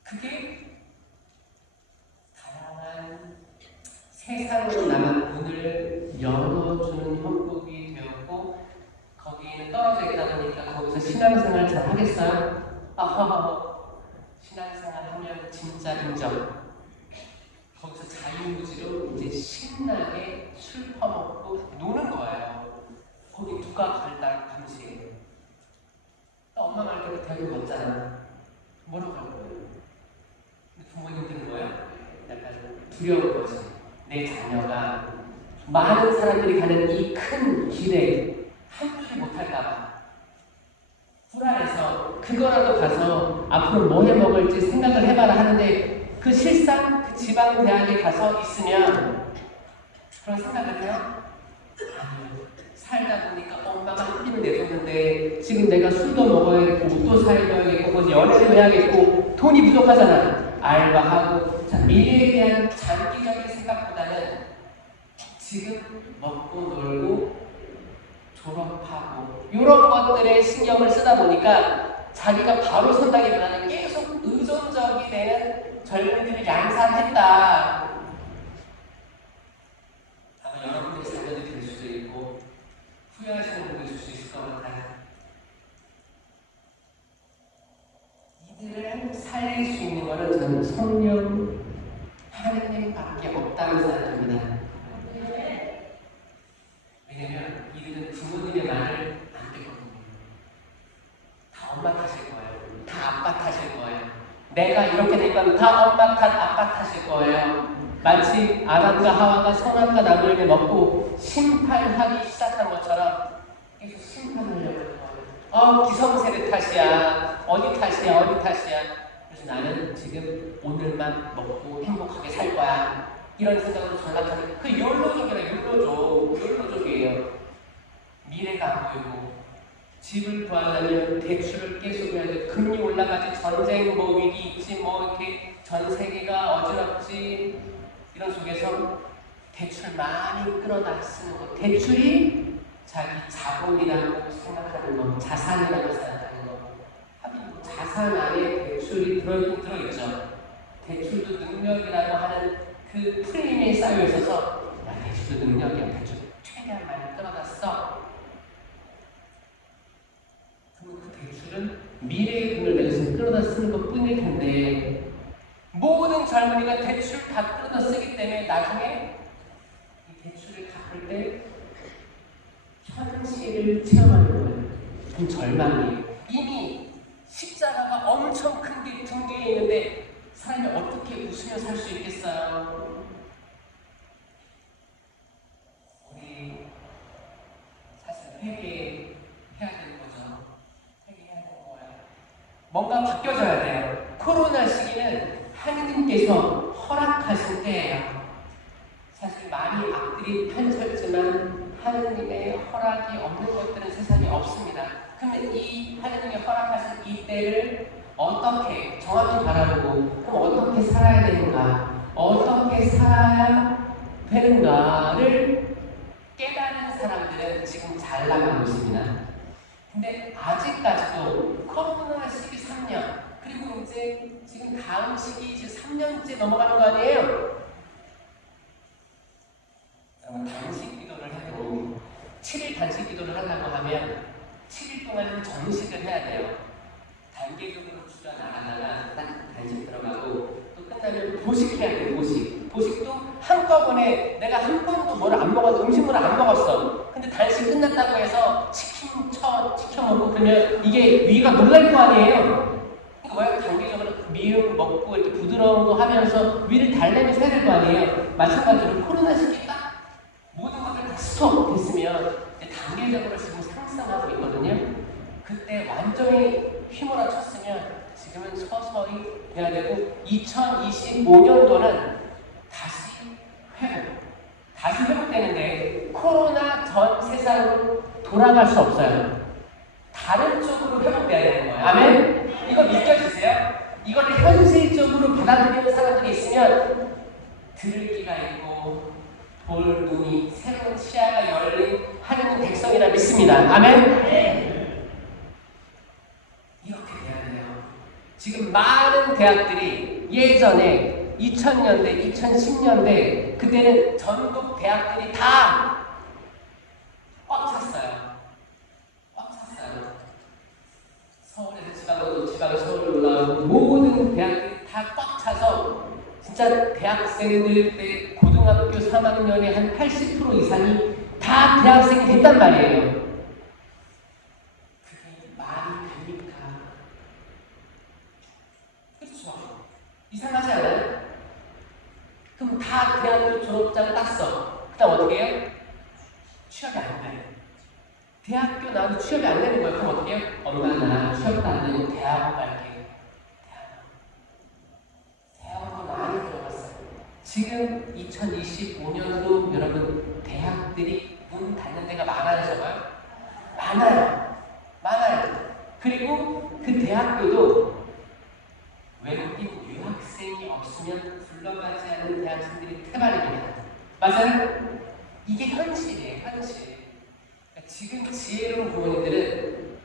그게 다양한 세상으로 남은 문을 열어주는 형국이 되었고, 거기는 떨어져 있다 보니까 거기서 신앙생활 잘 하겠어요? 신앙생활 하면 진짜 인정. 거기서 자유무지로 이제 신나게 술 퍼먹고 노는 거예요. 거기 누가 갈달 밤새. 엄마 말대로 대학교 갔잖아. 뭐라고 할 거예요? 두려운 거지. 내 자녀가 많은 사람들이 가는 이 큰 길에 함께 못할까봐 불안해서 그거라도 가서 앞으로 뭐 해먹을지 생각을 해봐라 하는데 그 실상 그 지방 대학에 가서 있으면 그런 생각을 해요? 아니요. 살다 보니까 엄마가 학비를 내줬는데 지금 내가 술도 먹어야겠고 옷도 사야겠고 뭐 연애도 해야겠고 돈이 부족하잖아. 알바하고 자, 미래에 대한 장기적인 생각보다는 지금 먹고 놀고 졸업하고 이런 것들에 신경을 쓰다 보니까 자기가 바로 선다기보다는 계속 의존적이 되는 젊은이들을 양산했다. 아마 여러분들이 자녀들이 될 수도 있고 후회하시는 분도 있을 수 있을 것 같아요. 이들을 살릴 수 있는 것은 저는 성령 하느님밖에 없다는 생각합니다. 왜냐면 이들은 부모님의 말을 안 듣거든요. 다 엄마 탓일 거예요. 다 아빠 탓일 거예요. 내가 이렇게 된 건 다 엄마 탓, 아빠 탓일 거예요. 마치 아담과 하와가 선악과 나무를 먹고 심판하기 시작한 것처럼 계속 심판하려고 할 거예요. 기성세대 탓이야. 어디 탓이야. 어디 탓이야. 그래서 나는 지금 오늘만 먹고 행복하게 살 거야. 이런 생각으로 전락하는 그 욜로족이에요. 미래가 안 보이고 집을 구하려면 대출을 계속 해야 돼. 금리 올라가지, 전쟁 뭐 위기 있지, 뭐 이렇게 전 세계가 어지럽지 이런 속에서 대출 많이 끌어다 쓰는 거. 대출이 자기 자본이라고 생각하는 거, 자산이라고 생각하는 거. 하긴 자산 안에 대출이 들어있죠. 대출도 능력이라고 하는 그 프레임에 쌓여 있어서 야, 대출도 능력이야. 대출 최대한 많이 끌어다 써. 그러면 그 대출은 미래의 돈을 내서 끌어다 쓰는 것 뿐일 텐데 모든 젊은이가 대출 다 끌어다 쓰기 때문에 나중에 이 대출을 갚을 때 현실을 체험하는 거예요. 그 절망이에요. 이미 십자가가 엄청 큰 게 등 뒤에 있는데 사람이 어떻게 웃으며 살 수 있겠어요? 우리 사실 회개해야 되는 거죠. 회개해야 되는 거예요. 뭔가 바뀌어져야 돼요. 코로나 시기는 하느님께서 허락하신 때예요. 사실 많이 악들이 펼쳤지만 하느님의 허락이 없는 것들은 세상에 없습니다. 그러면 이 하느님의 허락하신 이 때를 어떻게 정확히 바라보고 그럼 어떻게 살아야 되는가, 어떻게 살아야 되는가를 깨달은 사람들은 지금 잘 나가고 있습니다. 근데 아직까지도 코로나 시기 3년 그리고 이제 지금 다음 시기 이제 3년째 넘어가는 거 아니에요? 단식 기도를 해도 7일 단식 기도를 하려고 하면 7일 동안은 정식을 해야 돼요. 단계적으로 주저 나가다가 딱 단식 들어가고 또 끝나면 보식해야 돼요. 보식도 한꺼번에 내가 한 번도 뭘 안 먹어서 음식물을 안 먹었어. 근데 단식 끝났다고 해서 치킨 시켜 먹고 그러면 이게 위가 놀랄 거 아니에요. 그러니까 뭐야? 단계적으로 미음 먹고 이렇게 부드러운 거 하면서 위를 달래면서 해야 될 거 아니에요. 마찬가지로 코로나 시기 딱 모든 것들 다 스톱 됐으면 단계적으로 지금 상승하고 있거든요. 그때 완전히 휘몰아쳤으면 지금은 서서히 돼야 되고 2025년도는 다시 회복되는데 코로나 전 세상으로 돌아갈 수 없어요. 다른 쪽으로 회복돼야 되는 거예요. 아멘? 이거 믿겨지세요? 이걸 현실적으로 받아들이는 사람들이 있으면 들을 귀가 있고 볼 눈이 새로운 시야가 열린 하느님 백성이라 믿습니다. 아멘? 이렇게 돼야 돼요. 지금 많은 대학들이 예전에 2000년대, 2010년대 그때는 전국 대학들이 다 꽉 찼어요. 서울에서 지방에서 서울로 올라오고 모든 대학들이 다 꽉 차서 진짜 대학생들 때 고등학교 3학년에 한 80% 이상이 다 대학생이 됐단 말이에요. 그게 말이 됩니까? 그렇죠. 이상하지 않아요? 그럼 다 다 대학교 졸업장 땄어. 그 다음 어떻게 해요? 취업이 안 돼. 대학교 나와도 취업이 안 되는 거예요. 그럼 어떻게 해요? 엄마 나 취업도 안 되고 대학원 갈게. 대학원 많이 들어갔어요. 지금 2025년도 여러분 대학들이 문 닫는 데가 많아져서요? 많아요. 그리고 그 대학교도 외국인 유학생이 없으면 불러가지 않는 대학생들이 태반입니다. 맞아요? 이게 현실이에요, 현실. 지금 지혜로운 부모님들은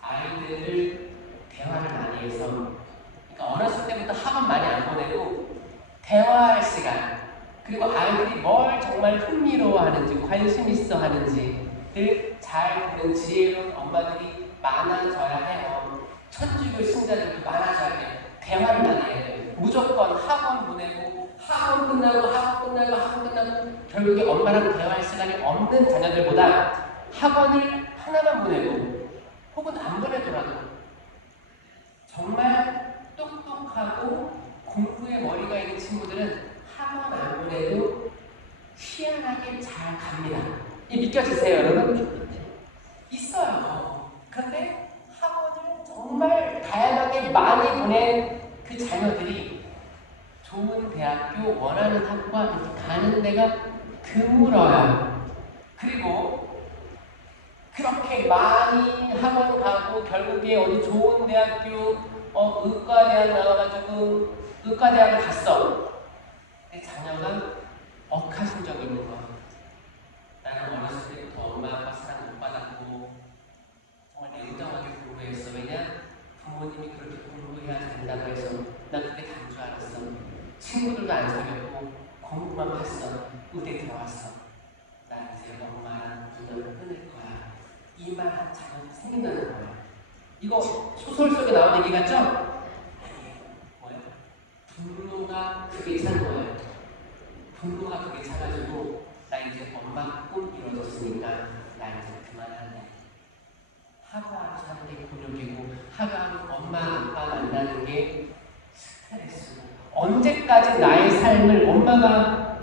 아이들을 대화를 많이 해서, 그러니까 어렸을 때부터 학원 많이 안 보내고 대화할 시간, 그리고 아이들이 뭘 정말 흥미로워하는지, 관심 있어 하는지를 잘 보는 지혜로운 엄마들이 많아져야 해요. 천주교 신자들도 많아져야 돼요. 대화를 많이 해야 돼요. 무조건 학원 보내고 학원 끝나고 결국에 엄마랑 대화할 시간이 없는 자녀들보다 학원을 하나만 보내고 혹은 안 보내더라도 정말 똑똑하고 공부에 머리가 있는 친구들은 학원 안 보내도 희한하게 잘 갑니다. 이 믿겨지세요, 여러분? 있어요. 그런데 학원을 정말 다양하게 많이 보낸 그 자녀들이 좋은 대학교, 원하는 학과 이렇게 가는 데가 드물어요. 그리고 그렇게 많이 학원 가고 결국에 어디 좋은 대학교, 의과대학 나와가지고 의과대학을 갔어. 근데 자녀가 억하심적인 거. 나는 어렸을 때부터 엄마 아빠 사랑 못 받았고 정말 냉정하게 공부했어. 왜냐? 부모님이 그렇게 공부해야 된다고 해서 난 그게 다인 줄 알았어. 친구들도 안 사귀었고 공부만 했어. 의대 들어왔어. 난 이제 엄마랑 눈을 끊을 거야. 이 말 한 자녀가 생긴다는 거예요. 이거 소설 속에 나온 얘기 같죠? 뭐예요? 분노가 그게 찬 거예요. 분노가 그게 차가지고 나 이제 엄마 꿈 이루어졌으니까 나 이제 그만할래. 하루하루 사는 게 곤욕이고 하루하루 엄마 아빠 만나는 게 스트레스고 언제까지 나의 삶을 엄마가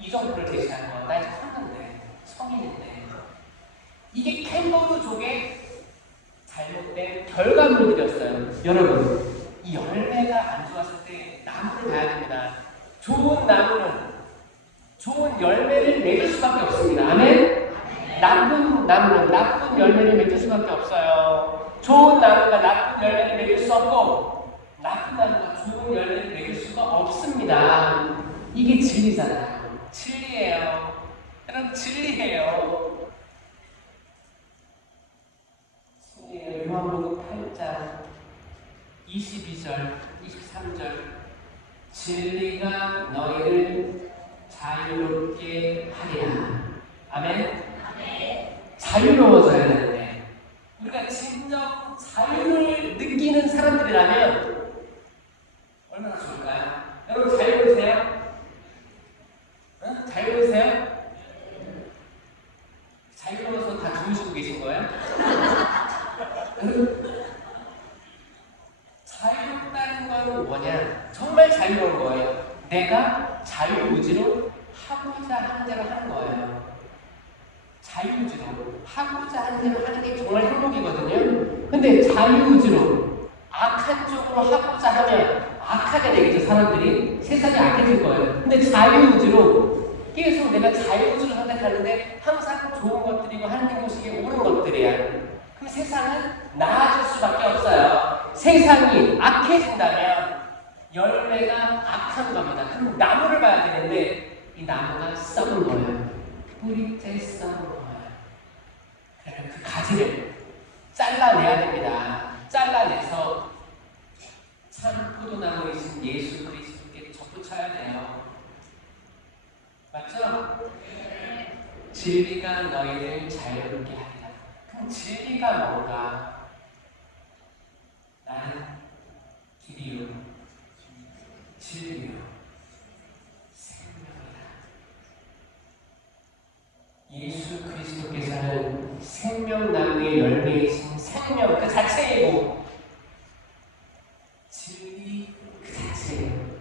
이 정도를 제시한 거야. 나 이제 컸는데 성인인데 이게 캥거루족의 잘못된 결과물들이었어요. 여러분 이 열매가 안 좋았을 때 나무를 봐야 됩니다. 좋은 나무는 좋은 열매를 맺을 수밖에 없습니다. 아멘? 나쁜 나무는 나쁜 열매를 맺을 수밖에 없어요. 좋은 나무가 나쁜 열매를 맺을 수 없고 나쁜 나무가 좋은 열매를 맺을 수가 없습니다. 이게 진리잖아요. 진리예요. 여러분 진리예요. 요한복음 8장 22절 23절 진리가 너희를 자유롭게 하리라. 아멘? 자유로워져야 되는데 우리가 진정 자유를 느끼는 사람들이라면 얼마나 좋을까요? 여러분 자유로우세요? 응? 자유로우세요? 자유로워서 다 주무시고 계신 거예요? 자유롭다는 건 뭐냐? 정말 자유로운 거예요. 내가 자유의지로 하고자 하는 대로 하는 거예요. 자유의지로 하고자 하는 대로 하는 게 정말 행복이거든요. 근데 자유의지로 악한 쪽으로 하고자 하면 악하게 되겠죠. 사람들이 세상이 악해질 거예요. 근데 자유의지로 계속 내가 자유의지로 선택하는데 항상 좋은 것들이고 하는 것이 옳은 것들이야. 그럼 세상은 나아질 수밖에 없어요. 세상이 악해진다면 열매가 악한 겁니다. 그럼 나무를 봐야 되는데 이 나무가 썩은 거예요. 뿌리째 썩은 거예요. 그러면 그 가지를 잘라내야 됩니다. 잘라내서 참 포도나무이신 예수 그리스도께 접붙여야 돼요. 맞죠? 진리가 너희를 자유롭게 하리라. 그럼 진리가 뭔가? 나는 길이요, 진리요, 생명이다. 예수 그리스도께서는 생명나무의 열매이신 생명 그 자체이고 진리 그 자체예요.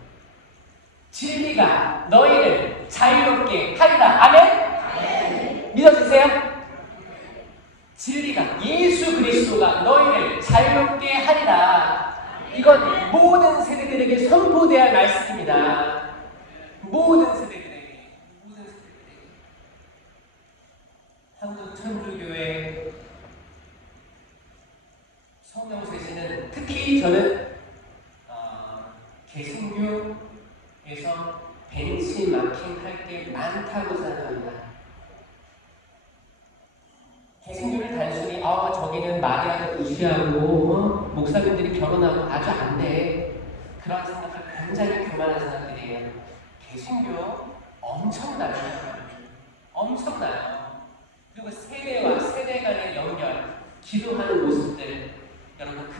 진리가 너 믿으세요? 진리가 예수 그리스도가 너희를 자유롭게 하리라. 이건 모든 세대들에게 선포돼야 할 말씀입니다. 모든 세대들에게. 한국 천주교회 성령세시는 특히 저는 개신교에서 벤치마킹 할 게 많다고 생각합니다. 개신교를 단순히 저기는 마리아를 무시하고 목사님들이 결혼하고 아주 안 돼. 그런 생각을 굉장히 교만한 생각들이에요. 개신교 엄청나요. 엄청나요. 그리고 세대와 세대 간의 연결, 기도하는 모습들, 여러분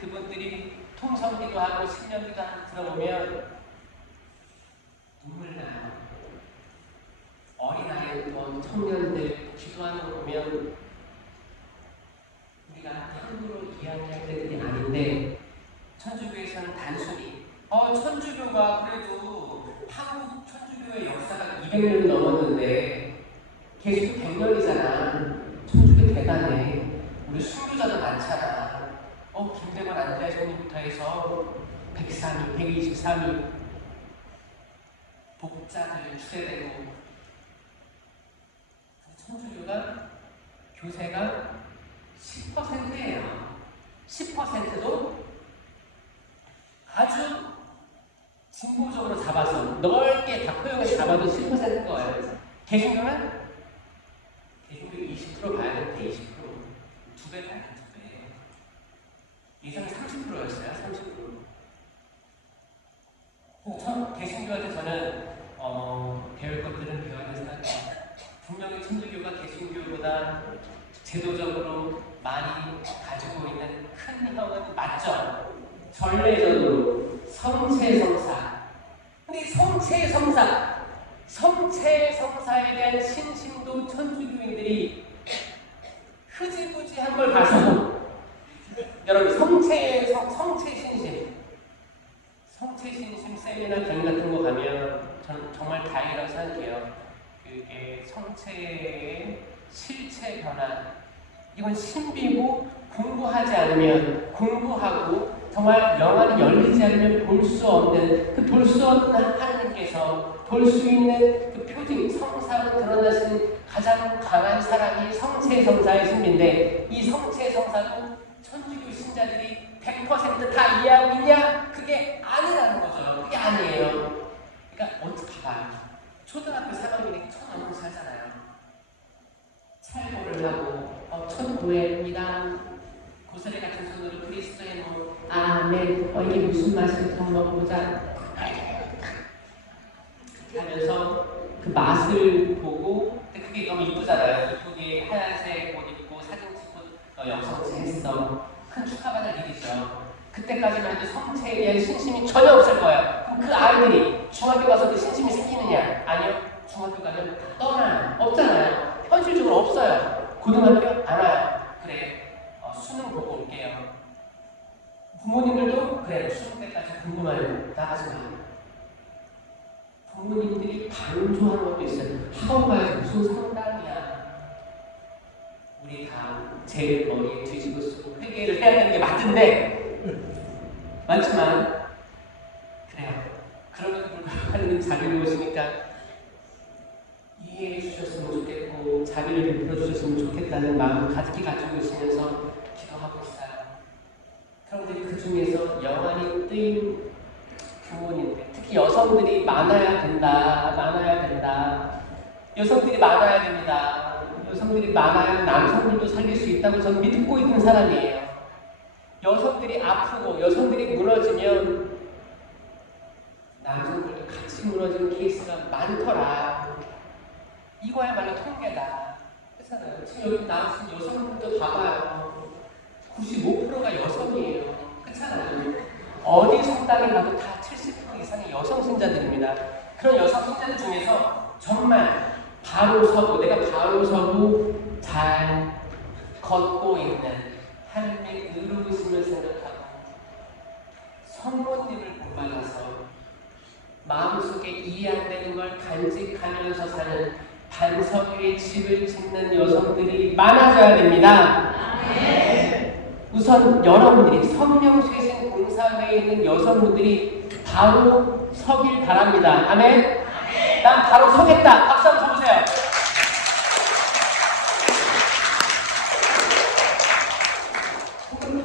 그분들이 통성기도하고 신년기도 들어보면 눈물 나요. 어린아이부터 청년들 기도하는 거 보면 우리가 함부로 이야기할 때들이 아닌데, 천주교에서는 단순히 천주교가 그래도 한국 천주교의 역사가 200년이 넘었는데 계속 100년이잖아. 천주교 대단해. 우리 순교자도 많잖아. 김대건 안드레아 성님부터 해서 103위, 123위 복자들 추대되고, 천주교가 교세가 10%예요. 10%도 아주 진보적으로 잡아서 넓게 다 포용해 잡아도 10%인 거예요. 개신교는 20% 봐야 돼. 20%. 2배 봐야 돼. 2배. 예전에 30%였어요. 30%. 개신교한테 저는 배울 것들은 배워야 생각해요. 분명히 천주교가 개신교보다 제도적으로 많이 가지고 있는 큰 형은 맞죠. 전례적으로 성체성사. 근데 성체성사에 대한 신심도 천주교인들이 흐지부지한 걸 봐서 여러분 성체신심 세미나 강의 같은 거 가면 저는 정말 다행이라고 생각해요. 그게 성체의 실체 변화, 이건 신비고, 공부하지 않으면, 공부하고 정말 영안이 열리지 않으면 볼 수 없는, 그 볼 수 없는 하나님께서 볼 수 있는 그 표징, 성사로 드러나신 가장 강한 사람이 성체성사의 신비인데, 이 성체성사도 천주교 신자들이 100% 다 이해하고 있냐? 그게 아니라는 거죠. 그게 아니에요. 그러니까 어떻게 봐요? 초등학교 3학년이 천안에서 하잖아요. 찰보를 하고 천구회입니다. 고사리 같은 손으로 그리스도의 뭐 아멘. 이게 무슨 맛인지 한번 보자. 하면서 그 맛을 보고, 근데 그게 너무 이쁘잖아요. 이쁘게 하얀색 옷 입고 사진 찍고 영상을 했어. 큰 축하받을 일이죠. 그때까지만 해도 성체에 대한 신심이 전혀 없을 거예요. 그럼 그 아이들이 중학교 가서 그 신심이 생기느냐? 아니요. 중학교 가면 떠나요. 없잖아요. 현실적으로 없어요. 고등학교 안 와요. 그래, 수능 보고 올게요. 부모님들도 그래, 수능 때까지 궁금해요. 나가지 마. 부모님들이 강조하는 것도 있어요. 학원 가야지 무슨 상담이야. 우리 다 제일 머리에 뒤집어 쓰고 회개를 해야 되는 게 맞는데, 많지만 그래요. 그럼에도 불구하고 하나님 자비를 보시니까 이해해 주셨으면 좋겠고 자비를 베풀어 주셨으면 좋겠다는 마음을 가지고 있으면서 기도하고 있어요. 그런데 그 중에서 영안이 뜨인 부모님들, 특히 여성들이 많아야 된다. 여성들이 많아야 됩니다. 여성들이 많아야 남성들도 살릴 수 있다고 저는 믿고 있는 사람이에요. 여성들이 아프고 여성들이 무너지면 남성들도 같이 무너지는 케이스가 많더라. 이거야말로 통계다. 그렇잖아요. 지금 여기 나오신 여성분들 봐봐요. 95%가 여성이에요. 그렇잖아요. 어디 성당에 가도 다 70% 이상의 여성 신자들입니다. 그런 여성 신자들 중에서 정말 바로 서고, 내가 바로 서고 잘 걷고 있는 하나님의 의로우심을 생각하고 성모님을 본받아서 마음속에 이해 안 되는 걸 간직하면서 사는 반석 위에 집을 짓는 여성들이 많아져야 됩니다. 우선 여러분들이 성령쇄신 공사회에 있는 여성분들이 바로 서길 바랍니다. 아멘? 난 바로 서겠다. 박수 한번 쳐보세요.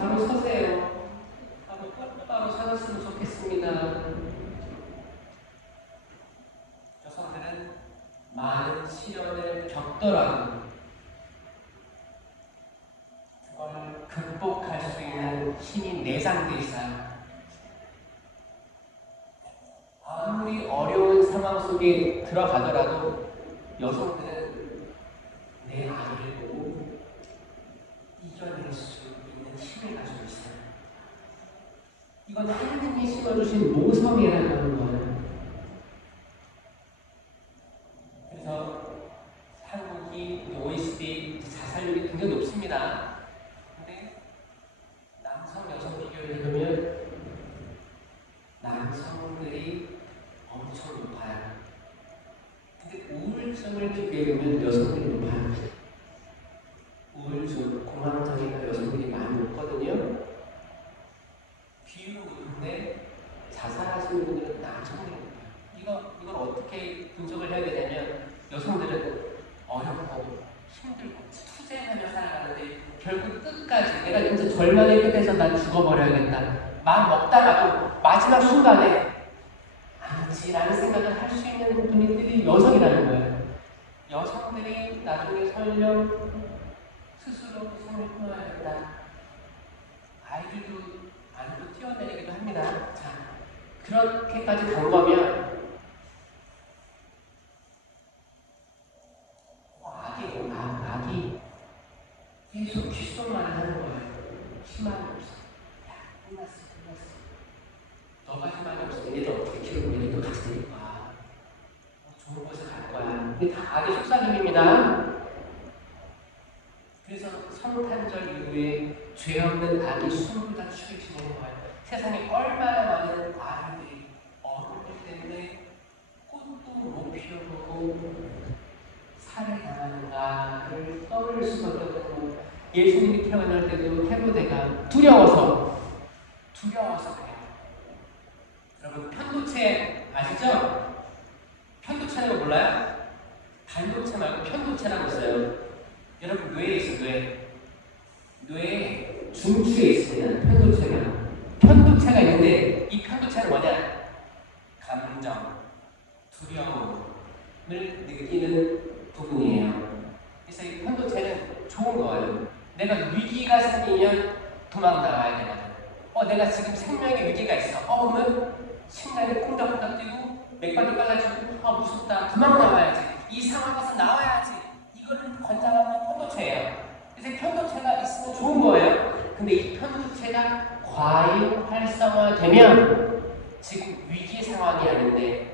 바로 서세요. 바로 서셨으면 좋겠습니다. 여성들은 많은 시련을 겪더라도 그걸 극복할 수 있는 힘이 내장돼 있어요. 아무리 어려운 상황 속에 들어가더라도 여성들은 내 아이를 보고 이겨낼 수 있는 힘을 가지고 있어요. 이건 하나님이 심어주신 모성애라는 거예요. 그래서 한국이 OECD 자살률이 굉장히 높습니다. 근데 남성, 여성 비교를 해보면 남성들이 엄청 높아요. 근데 우울증을 비교해보면 여성들이 높아요. 우울증, 공황장애가 여성들이 많이 높거든요. 비율은 높은데 자살하시는 분들은 남성들이 높아요. 이걸 어떻게 분석을 해야 되냐면 여성들은 어렵고 힘들고 투쟁하며 살아가는데 결국 끝까지 내가 이제 절망의 끝에서 난 죽어버려야겠다. 마음 먹다가도 마지막 순간에 아니지라는 생각을 할 수 있는 분들이 여성이라는 거예요. 여성들이 나중에 설령 스스로 삶을 끊어야겠다. 아이들도 안으로 뛰어내리기도 합니다. 자, 그렇게까지 간 거면 악이 계속 귓속말을 하는 거예요. 희망이 없어. 야, 끝났어. 너가 희망이 없어. 얘도 어떻게 키우고 얘도 같이 될 거야. 좋은 곳에 갈 거야. 이게 다 악의 속삭임입니다. 그래서 성탄절 이후에 죄 없는 악이 숨을 다 죽이시는 거예요. 세상에 얼마나 많은 아이들이 어른들 때문에 꽃도 못 피워보고 살해당하는가를 떠올릴 수밖에 없는 거예요. 예수님이 태어날 때도 헤로데가 두려워서 그래요. 여러분 편도체 아시죠? 편도체는 몰라요? 반도체 말고 편도체라고 있어요. 여러분 뇌에 있어요. 뇌에 중추에 있습니다. 편도체가 있는데 이 편도체는 뭐냐? 감정, 두려움을 느끼는 부분이에요. 그래서 이 편도체는 좋은 거예요. 내가 위기가 생기면 도망 나가야 되거든. 내가 지금 생명의 위기가 있어. 그러면 심장이 콩닥콩닥 뛰고 맥박이 빨라지고 무섭다. 도망 나와야지. 이 상황에서 나와야지. 이거를 권장하는 편도체예요. 그래서 편도체가 있으면 좋은 거예요. 근데 이 편도체가 과잉 활성화되면 지금 위기 상황이 아닌데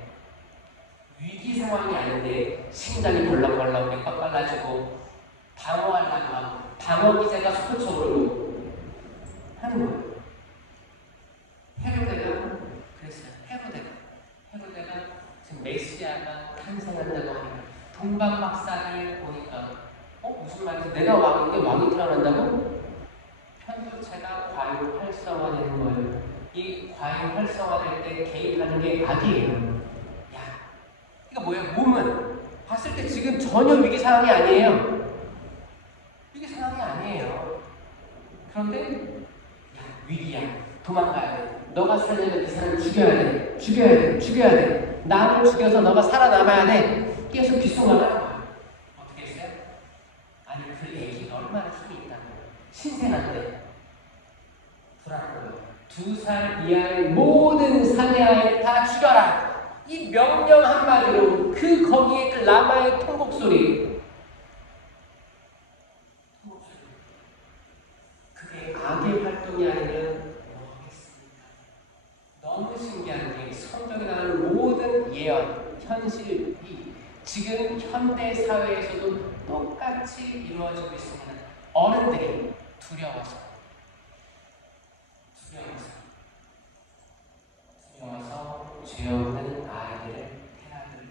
심장이 벌렁벌렁 맥박 빨라지고 방어하려고 하고 방어기제가 솟구쳐 오르고 하는 거예요. 헤로데가 그랬어요. 헤로데가 지금 메시아가 탄생한다고 하니까 동방박사를 보니까 무슨 말이지? 내가 왕인데 왕이 태어난다고? 편도체가 과잉 활성화되는 거예요. 이 과잉 활성화될 때 개입하는 게 악이에요. 이거 뭐예요? 몸은 봤을 때 지금 전혀 위기 상황이 아니에요. 그런데 위기야. 도망가야 돼. 너가 살려면 이 사람을 죽여야 돼. 나를 죽여서 너가 살아남아야 돼. 계속 귓속말하는 거야. 어떻게 했어요? 아니 그 애기가 얼마나 힘이 있다고. 신생한데 불안한 거예요. 2살 이하의 모든 사내아이 다 죽여라. 이 명령 한마디로 거기에 그 라마의 통곡소리. 그게 악의 활동이 아니면 뭐겠습니까? 너무 신기한 게 성경에 나오는 모든 예언, 현실이 지금 현대 사회에서도 똑같이 이루어지고 있습니다. 어른들이 두려워서 죄 없는 아이들을 태아들을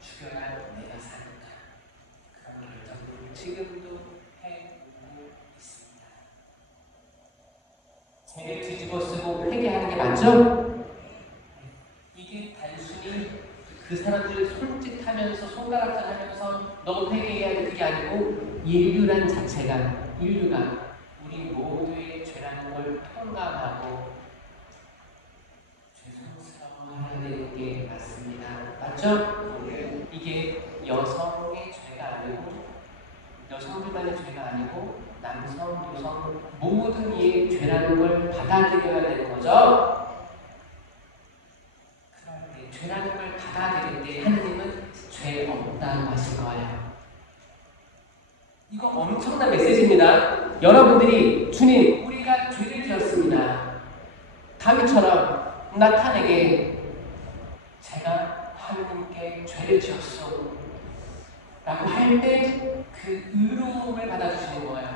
죽여야 내가 사니까 죄를 뒤집어 쓰고 회개하는 게 맞죠? 이게 단순히 그 사람들 손짓하면서 손가락질 하면서 너 회개해야 돼 그게 아니고 인류란 자체가 인류가 우리 모두의 죄라는 걸 통감하고 죄송스러워해야 되는 게 맞습니다. 맞죠? 이게 여성의 죄가 아니고 여성들만의 죄가 아니고 남성, 여성 모든 이의 죄라는 걸 받아들여야 되는 거죠. 그럴 때 죄라는 걸 받아들일 때 하느님은 죄 없다고 하실 거예요. 이거 엄청난 메시지입니다. 여러분들이 주님 우리가 죄를 지었습니다. 다윗처럼 나탄에게 제가 하느님께 죄를 지었소 라고 할 때 그 의로움을 받아주시는 거예요.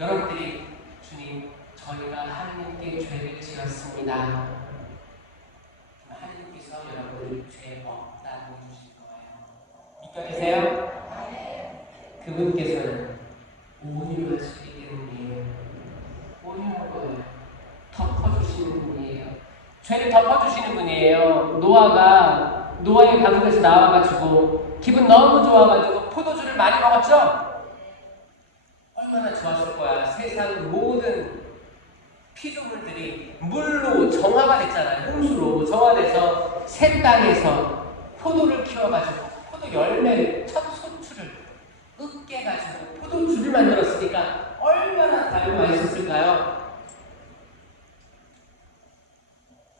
여러분들이 주님 저희가 하느님께 죄를 지었습니다. 하느님께서 여러분들 죄 없다고 해주실 거예요. 믿겨지세요? 그분께서는 온유하시기 때문이에요. 온유한 거예요. 덮어주시는 분이에요. 죄를 덮어주시는 분이에요. 노아의 방에서 나와가지고 기분 너무 좋아가지고 포도주를 많이 먹었죠? 얼마나 좋았을 거야. 세상 모든 피조물들이 물로 정화가 됐잖아요. 홍수로 정화돼서 새 땅에서 포도를 키워가지고 포도 열매를 첫 소출을 으깨가지고 포도주를 만들었으니까 얼마나 달고 맛있었을까요?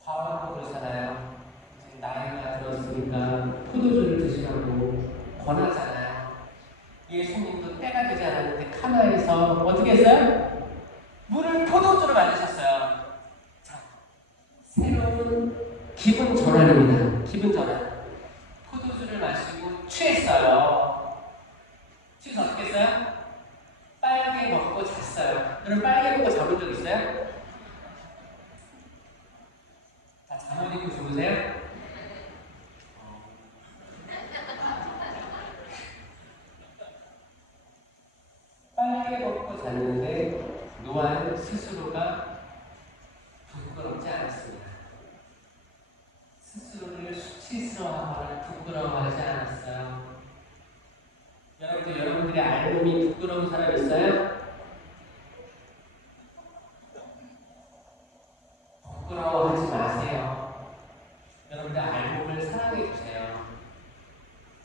과학으로 살아요. 이제 나이가 들었으니까 포도주를 드시라고 권하잖아요. 예수님도 때가 되지 않았는데 카나에서 어떻게 했어요? 물을 포도주로 만드셨어요. 자, 새로운 기분 전환입니다. 기분 전환. 포도주를 마시고 취했어요. 취해서 어떻게 했어요? 빨개 먹고 잤어요. 여러분 빨개 먹고 자본 적 있어요? 자, 잠옷 입고 주무세요? 빨개 먹고 잤는데 노아는 스스로가 부끄럽지 않았습니다. 스스로를 수치스러워하거나 부끄러워하지 않았어요. 여러분들의 알몸이 부끄러운 사람 있어요? 부끄러워하지 마세요. 여러분들 알몸을 사랑해 주세요.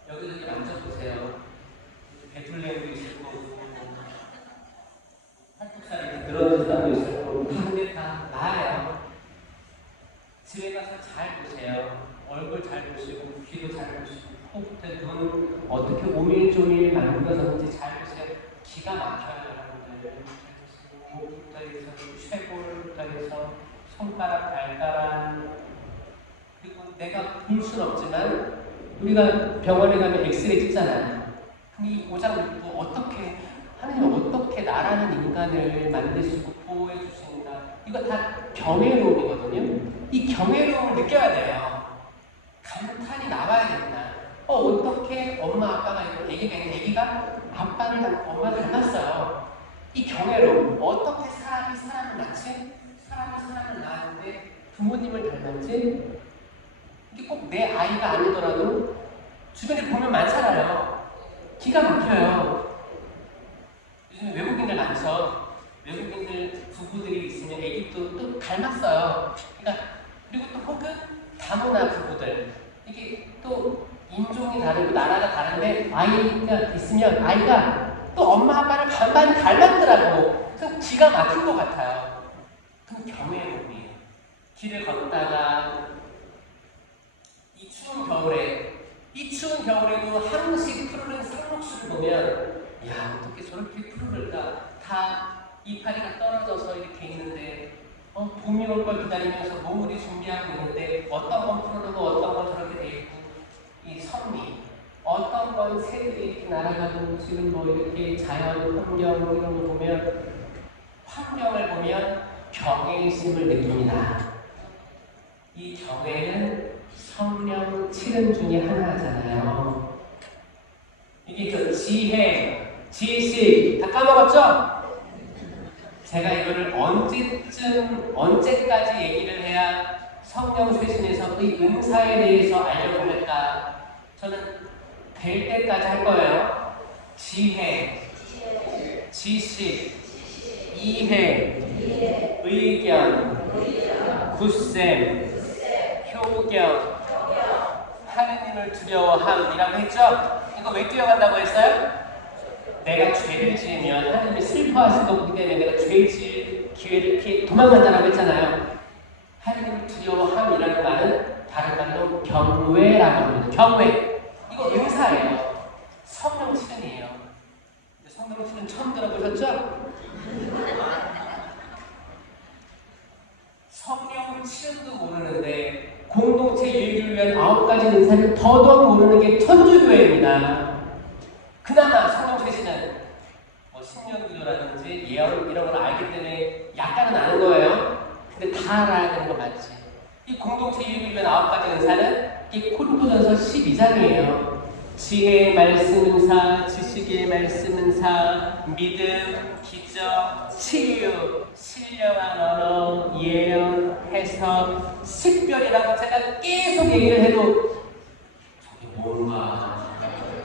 여기저기 만져보세요. 베틀레헴도 있을 거고 팔뚝살이 늘어진 사람도 있을 거고 근데 다 나아요. 집에 가서 잘 보세요. 얼굴 잘 보시고 귀도 잘 보시고 코부터 눈 어떻게 오밀조밀 만들어졌는지 잘 보세요. 기가 막혀요. 여러분들 목부터 해서 쇄골부터 해서 손가락, 발가락 그리고 내가 볼 수는 없지만 우리가 병원에 가면 엑스레이 찍잖아요. 그럼 이 오장육부 어떻게 하나님 어떻게 나라는 인간을 만드시고 보호해 주신다. 이거 다 경외로움이거든요. 이 경외로움을 느껴야 돼요. 감탄이 나와야 됩니다. 어떻게 엄마 아빠가 있고 애기가 있는 애기가 아빠를 엄마 닮았어요. 이 경외로움. 어떻게 사람이 사람을 낳지? 사람이 사람을 낳았는데 부모님을 닮았지? 이게 꼭 내 아이가 아니더라도 주변에 보면 많잖아요. 기가 막혀요. 요즘 외국인들 많죠. 외국인들 부부들이 있으면 애기도 또 닮았어요. 그러니까 그리고 또 혹은 다문화 부부들 이게 또 인종이 다르고 나라가 다른데 아이가 있으면 아이가 또 엄마 아빠를 반반 닮았더라고. 그래서 기가 막힌 것 같아요. 그럼 경외로움이에요. 길을 걷다가 이 추운 겨울에도 항시 푸르른 상록수를 보면 야 어떻게 저렇게 푸르를까. 다 이파리가 떨어져서 이렇게 있는데 봄이 올 걸 기다리면서 모물이 준비하고 있는데 어떤 건 푸르르고 어떤 건 저렇게 돼 있고 이 선미 어떤 건 새들이 이렇게 날아가고 지금 뭐 이렇게 자연 환경 이런 거 보면 환경을 보면 경외심을 느낍니다. 이 경외는 성령 7은 중에 하나잖아요. 이게 저 지혜, 지식 다 까먹었죠? 제가 이거를 언제까지 얘기를 해야 성령 쇄신에서 이 은사에 대해서 알려고 할까? 저는 될 때까지 할 거예요. 지혜, 지식, 이해, 의견, 굳셈, 효경, 하느님을 두려워함이라고 했죠? 이거 왜 뛰어간다고 했어요? 내가 죄를 지으면 하느님이 슬퍼하실 거기 때문에 내가 죄 지을 기회를 피해 도망간다고 했잖아요. 하느님을 두려워함이라는 말은 다른 말로 경외라고 합니다. 경외. 이거 은사예요. 성령 치른이에요. 성령 치른 처음 들어보셨죠? 성령 치른도 모르는데 공동체 유익을 위한 9가지 은사를 더더욱 모르는 게 천주교회입니다. 그나마 성령 쇄신은 뭐 신령기도라든지 예언 이런 걸 알기 때문에 약간은 아는 거예요. 근데 다 알아야 되는 거 맞지? 이 공동체 유익을 위한 9가지 은사는 이 고린도전서 12장이에요. 지혜의 말씀 은사, 지식의 말씀 은사, 믿음, 기적, 치유, 신령한 언어, 예언, 해석, 식별이라고 제가 계속 얘기를 해도 저게 뭔가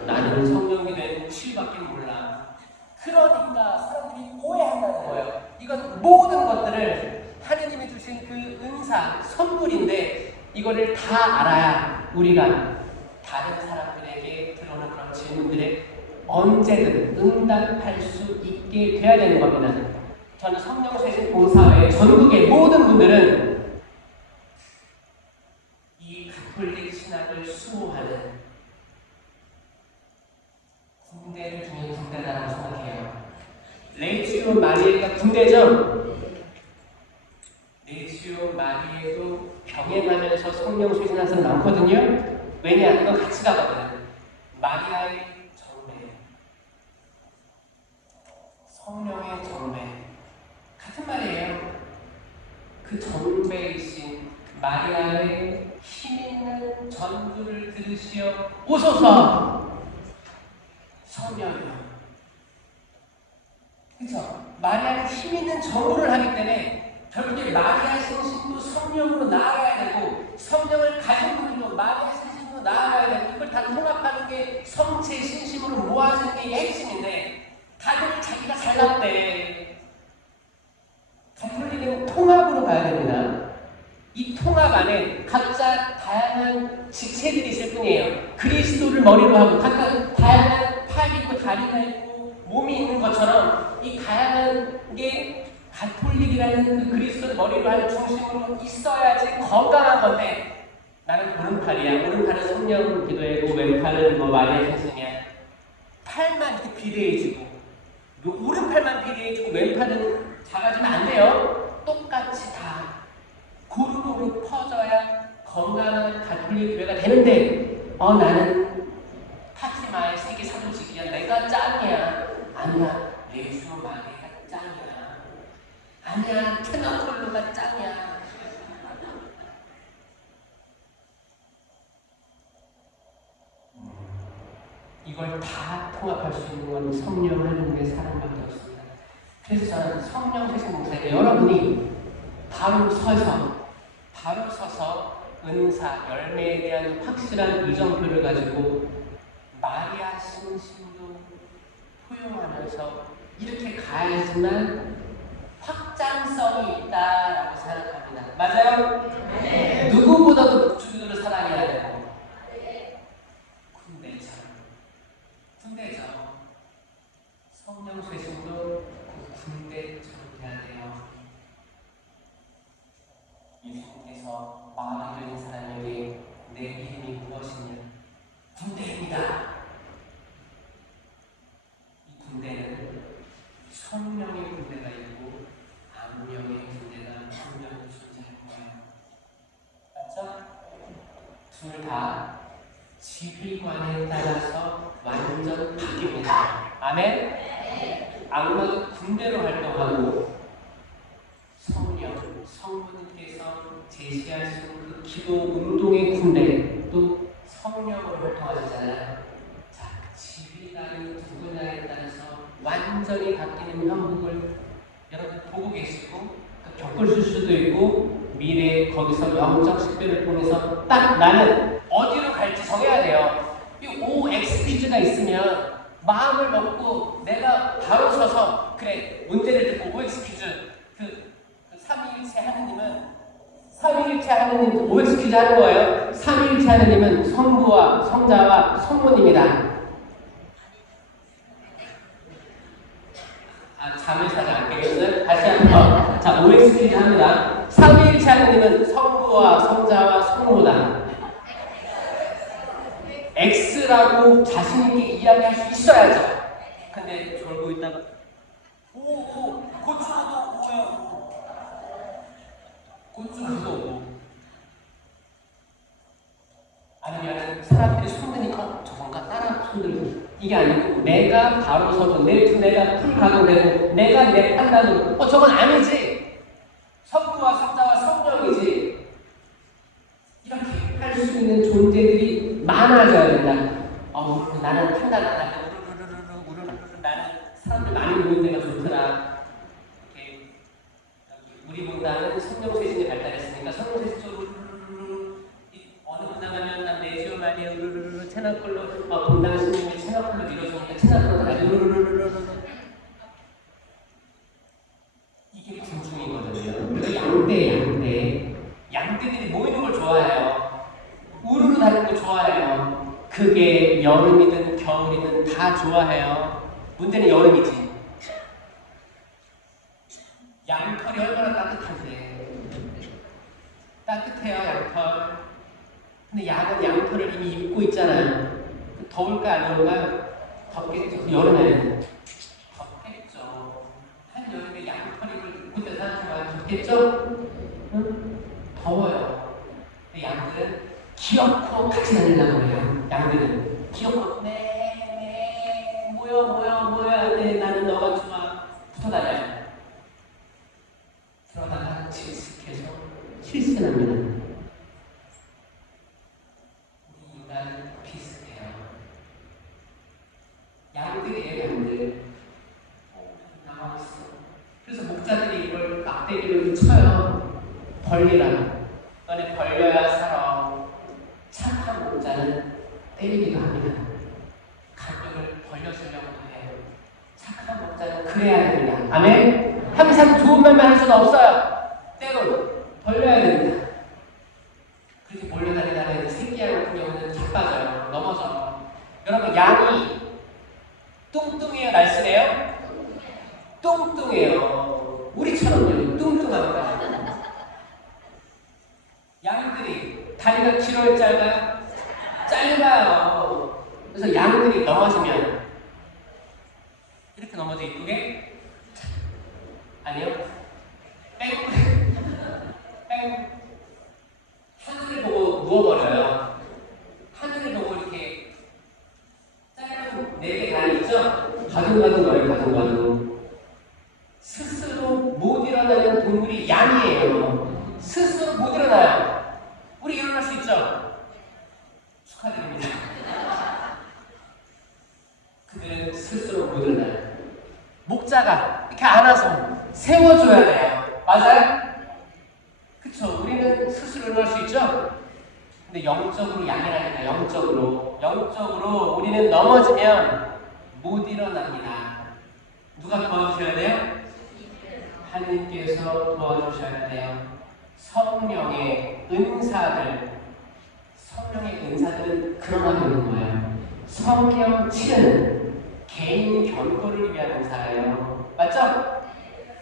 나는 성령기도에 치유밖에 몰라. 그러니까 사람들이 오해한다는 거예요. 이건 모든 것들을 하느님이 주신 그 은사, 선물인데 이거를 다 알아야 우리가 다른 사람들에게 들어오는 그런 질문들에 언제든 응답할 수 있게 돼야 되는 겁니다. 저는 성령 쇄신 봉사회 전국의 모든 분들은 이 가톨릭 신학을 수호하는 군대를 두는 군대다라고 생각해요. 레이치오 마리에가 군대죠? 레이치오 마리에도 병행하면서 성령 쇄신하는 사람 많거든요? 왜냐? 이건 같이 가거든. 마리아의 정배, 성령의 정배 같은 말이에요. 그 정배이신 마리아의 힘있는 전도를 들으시어 오소서. 성령이요. 그렇죠? 마리아는 힘있는 전도를 하기 때문에 결국에 마리아 신심도 성령으로 나아가야 되고 성령을 가진 분들도 마리아 신심으로 나아가야 되고 이걸 다 통합하는 게 성체 신심으로 모아지는 게 핵심인데 다들 자기가 잘났대. 가톨릭은 통합으로 가야 됩니다. 이 통합 안에 각자 다양한 지체들이 있을 뿐이에요. 그리스도를 머리로 하고 각각 다양한 팔이 있고 다리가 있고 몸이 있는 것처럼 이 다양한 게 가톨릭이라는 그 그리스도를 머리로 하는 중심으로 있어야지 건강한 건데 나는 오른팔이야. 오른팔은 성령 기도회고 왼팔은 뭐 마리아 신심이야. 팔만 이렇게 비대해지고 오른팔만 비대해지고 왼팔은 작아지면 안 돼요. 똑같이 다 고루고루 퍼져야 건강한 가톨릭 교회가 되는데 나는 파티마의 세계 사도직이야. 내가 짱이야. 아니야. 레이슈 마리아가 짱이야. 아니야. 테너콜로가 짱이야. 이걸 다 통합할 수 있는 건 성령 하나님의 사랑밖에 없습니다. 그래서 저는 성령 쇄신 목사님 여러분이 바로 서서 은사, 열매에 대한 확실한 이정표를 가지고 마리아 신심도 포용하면서 이렇게 가야지만 확장성이 있다라고 생각합니다. 맞아요? 네. 누구보다도 주님을 사랑해야 되고 군대죠. 성령 쇄신도 그 군대처럼 돼야 돼요. 예수님께서 마음이 열린 사람에게 내 이름이 무엇이냐? 군대입니다. 이 군대는 성령의 군대가 있고 암령의 군대가 분명히 존재할 거예요. 맞죠? 둘 다 지휘관에 따라서 완전 바뀝니다. 아멘? 악마도 군대로 활동하고 성부님께서 제시하신 그 기도 운동의 군대 또 성령으로 활동하시잖아요. 자, 지휘관이 누구냐에 따라서 완전히 바뀌는 형국을 여러분 보고 계시고 또 겪으실 수도 있고 미래에 거기서 영적 식별을 통해서 딱 나는 어디로 갈지 정해야 돼요. 이 OX 퀴즈가 있으면 마음을 먹고 내가 바로 서서 그래 문제를 듣고 OX 퀴즈 그 삼위일체 하느님 OX 퀴즈 하는 거예요. 삼위일체 하느님은 성부와 성자와 성모님이다. 잠을 자지 않겠어요? 다시 한번. 자, OX 퀴즈 합니다. 삼위일체 하느님은 성부와 성자와 성모다. X라고 자신있게 이야기할 수 있어야죠. 근데 졸고 있다가 고추도 오고요. 고추도 오고. 아니면 사람들이 손드니까 저건가 따라 손들고. 이게 아니고 내가 바로 서고 내가 풀 각오되고 내가 내 판단으로 저건 아니지. 성부와 성자와 성령이지. 이렇게 할 수 있는 존재들이 많아져야 된다. 나는 판단 안 할까. 나는 사람들 많이 모이는 데가 좋더라. 이렇게 우리 분당은 성령세신이 발달했으니까 성령세신 쪽으로 어느 분당 가면 난 내지오 말이야 체나콜로 분당 스님이 체나콜로 밀어주니까 체나콜로 가지고 이게 군중이거든요. 그래서 양떼들이 모이는 걸 좋아해요. 우르르 다니는 거 좋아해요. 그게 여름이든 겨울이든 다 좋아해요. 문제는 여름이지. 양털이 얼마나 따뜻한데. 따뜻해요, 양털. 근데 양은 양털을 이미 입고 있잖아요. 더울까 안 더울까? 덥겠죠. 여름에는 덥겠죠. 한여름에 양털 입고 있는 사람들은 덥겠죠? 응? 더워요. 근데 양들은 귀엽고 같이 다니려고 해요. 양들은 귀엽고 뭐야 나는 너가 좋아 붙어 다녀요. 그러다가 질식해서 실신합니다. 우리 인간 비슷해요. 양들이에요. 양들. 나왔어. 그래서 목자들이 이걸 막대기로 쳐요. 벌리라. 너네 벌려야 살아. 착한 목자는 때리기도 합니다. 가격을 벌려주려고 해요. 착한 목자는 그래야 됩니다. 아멘? 항상 좋은 말만 할 수는 없어요. 때론 벌려야 됩니다. 그렇게 몰려다니다가 새끼양 같은 경우는 자빠져요. 넘어져요. 여러분 양이 뚱뚱해요? 날씬해요? 뚱뚱해요. 우리처럼요. 뚱뚱합니다. 양들이 다리가 길어요? 짧아요? 짧아요. 그래서 양들이 넘어지면 이렇게 넘어져 이쁘게? 아니요. 뺑 하늘을 보고 누워버려요. 하늘을 보고 이렇게 짧은 4개 다리 있죠? 가둥가둥 거예요. 가둥가둥. 스스로 못 일어나는 동물이 양이에요. 스스로 못 일어나요. 우리 일어날 수 있죠? 축하드립니다. 그들은 스스로 못 일어나요. 목자가 이렇게 안아서 세워줘야 돼요. 맞아요? 그쵸? 우리는 스스로 일어날 수 있죠? 근데 영적으로 양이라니까. 영적으로 우리는 넘어지면 못 일어납니다. 누가 도와주셔야 돼요? 하느님께서 도와주셔야 돼요. 성령의 은사들은 그러나 되는 거예요. 성령 치는 개인 견고를 위한 은사예요. 맞죠?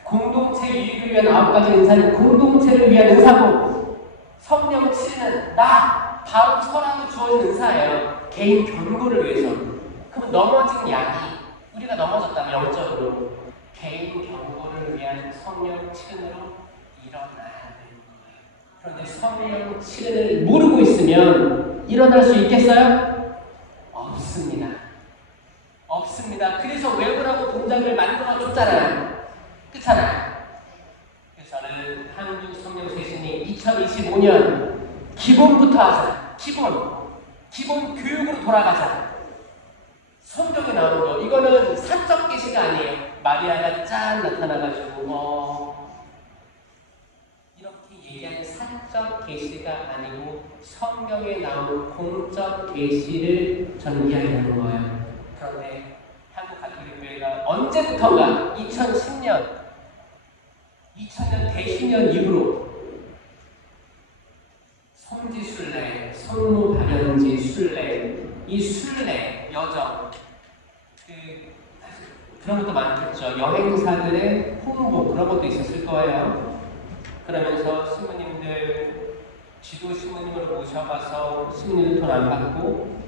공동체 유익을 위한 9가지 은사는 공동체를 위한 은사고, 성령 치는 나 바로 서라고 주어진 은사예요. 개인 견고를 위해서. 그럼 넘어진 양이, 우리가 넘어졌다면 영적으로 개인 견고를 위한 성령 치근으로 일어나야 되는 거예요. 그런데 성령 치근을 모르고 있으면 일어날 수 있겠어요? 없습니다. 그래서 외부라고 동작을 만들어 줬잖아요. 그렇잖아요. 그래서 저는 한국 성령세신이 2025년 기본부터 하자. 기본 교육으로 돌아가자. 성경에 나오는 거. 이거는 사적 계시가 아니에요. 마리아가 짠 나타나가지고 이렇게 얘기하는 사적 계시가 아니고 성경에 나오는 공적 계시를 저는 이야기하는 거예요. 그런데 한국 가톨릭교회가 언제부턴가 2010년 대신년 이후로 성지순례, 성모발현지 순례, 이 순례 여정 그런 것도 많겠죠. 여행사들의 홍보 그런 것도 있었을 거예요. 그러면서 신부님들 지도 신부님을 모셔가서 신부님들 돈 안 받고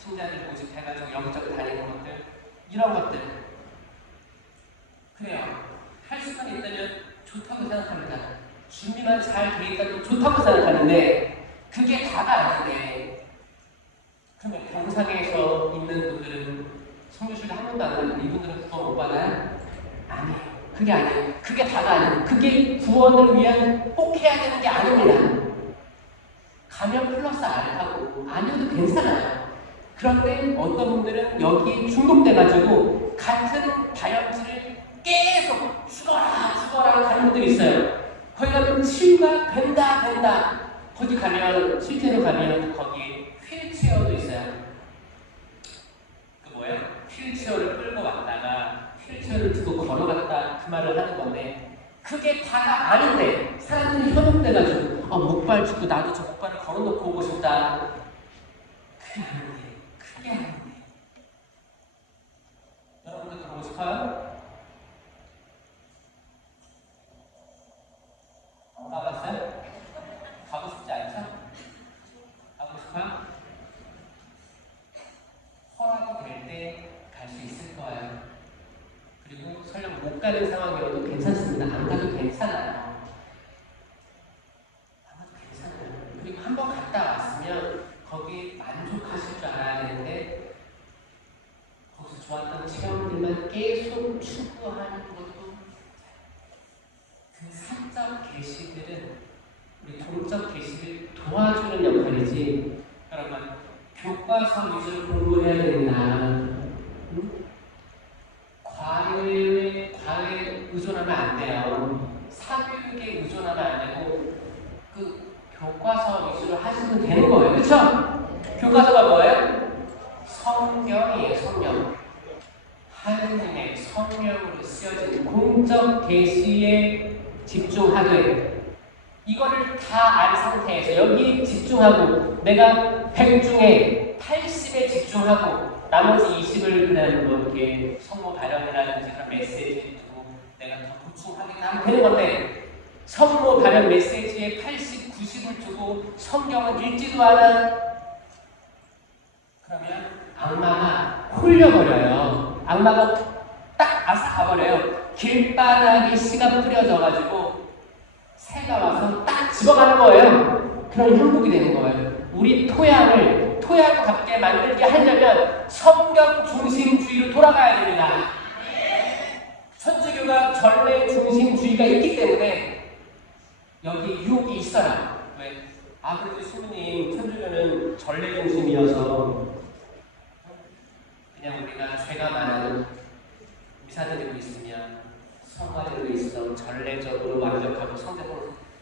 신자들 모집해가지고 여기저기 다니는 것들 이런 것들 그래요. 할 수만 있다면 좋다고 생각합니다. 준비만 잘 돼 있다면 좋다고 생각하는데 그게 다가 아닌데 그러면 병상에서 있는 분들은 성교실에 한 번도 안 가는데 이분들은 구원 못 받아요? 아니에요. 그게 아니에요. 그게 다가 아니에요. 그게 구원을 위한 꼭 해야 되는 게 아닙니다. 가면 플러스 알파고 아니어도 괜찮아요. 그런데 어떤 분들은 여기에 중독돼가지고 같은 다혈질을 계속 죽어라 가는 분들이 있어요. 거기 가면 치유가 된다. 거기 가면 실제로 가면 거기에 휠체어도 있어요. 그 뭐예요? 휠체어를 끌고 왔다가 휠체어를 두고 걸어갔다 그 말을 하는 건데 그게 다가 아닌데 사람들이 현혹돼가지고 목발 죽고 나도 저 목발을 걸어놓고 오고 싶다. 그게 아닌데 여러분들 그러고 싶어요? 안 가봤어요? 가고 싶지 않죠? 가고 싶어요? 허락이 될 때 갈 수 있을 거예요. 그리고 설령 못 가는 상황이어도 괜찮습니다. 안 가도 괜찮아요. 그리고 한번 갔다 왔으면 거기에 만족하실 줄 알아야 되는데 거기서 좋았던 체험들만 계속 추구하는 것도 그 사적 계시들은 우리 동적 계시를 도와주는 역할이지. 여러분 교과서 위주로 공부해야 된다. 응? 과외에 의존하면 안 돼요. 사교육에 의존하면 안 되고 그 교과서 위주로 하시면 되는 거예요. 그렇죠? 교과서가 뭐예요? 성경이에요. 성경. 하느님의 성령으로 쓰여진 공적 계시에 집중하되 이거를 다 알 상태에서 여기에 집중하고 내가 100 중에 80에 집중하고 나머지 20을 그냥 뭐 이렇게 성모 발현이라든지 그런 메시지를 두고 내가 더 보충하겠다 하면 되는 건데 성모 발현 메시지에 80, 90을 두고 성경은 읽지도 않아. 그러면 악마가 홀려버려요. 악마가 딱 아사 가버려요. 길바닥에 씨가 뿌려져가지고 새가 와서 딱 집어가는 거예요. 그런 형국이 되는 거예요. 우리 토양답게 만들게 하려면 성경 중심주의로 돌아가야 됩니다. 천주교가 전례 중심주의가 있기 때문에 여기 유혹이 있어요. 왜? 그래도 신부님 천주교는 전례 중심이어서 그냥 우리가 죄가 많아도 미사 드리고 있으면 성화 드리고 있어 전례적으로 완벽하고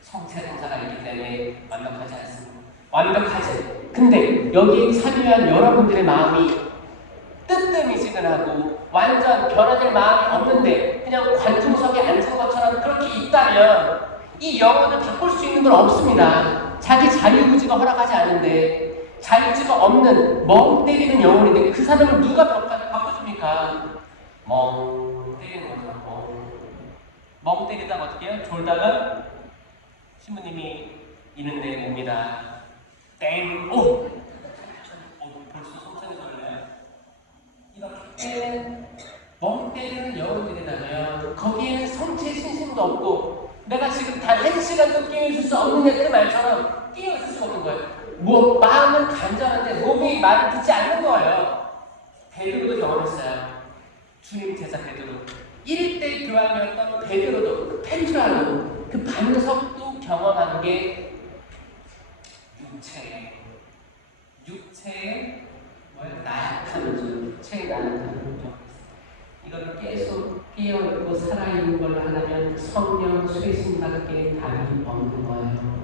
성체성사가 있기 때문에 완벽하지 않습니다. 완벽하지. 근데 여기에 참여한 여러분들의 마음이 뜨뜻미지근하고 완전 변화될 마음이 없는데 그냥 관중석에 앉은 것처럼 그렇게 있다면 이 영혼을 바꿀 수 있는 건 없습니다. 자기 자유의지가 허락하지 않은데 자유의지가 없는 멍 때리는 영혼인데 그 사람을 누가 바꿔줍니까? 멍 때리는 거죠. 멍 때리다가 어떻게 해요? 졸다가 신부님이 있는데 옵니다. 땡! 오! 벌써 손상이 걸려요. 이렇게 멍 때리는 영혼들이라면 거기에는 성체 신심도 없고 내가 지금 단 1시간도 깨어있을 수 없느냐 그 말처럼 깨어있을 수 없는 거예요. 마음은 간절한데 몸이 말을 듣지 않는 거예요. 베드로도 경험했어요. 주님 제자 베드로. 1대 교황이었던 베드로도 펜트라로 그 반석도 경험한 게 육체의 나약함이죠. 육체의 나약함이죠. 이걸 계속 깨어있고 살아있는 걸 하려면 성령 쇄신밖에 답이 없는 거예요.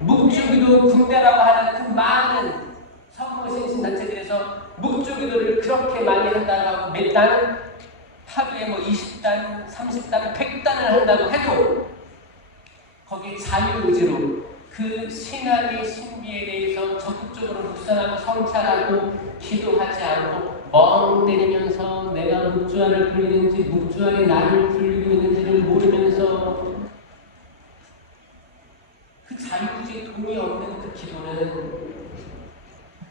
묵주기도 군대라고 하는 그 많은 성모신신단체들에서 묵주기도를 그렇게 많이 한다고 하고 몇 단, 하루에 뭐 20단, 30단, 100단을 한다고 해도 거기에 자유의지로 그 신앙의 신비에 대해서 적극적으로 묵상하고 성찰하고 기도하지 않고 멍 때리면서 내가 묵주알을 불리는지 묵주알이 나를 불리고 있는지를 모르면서 그 자유의지에 동의 없는 그 기도는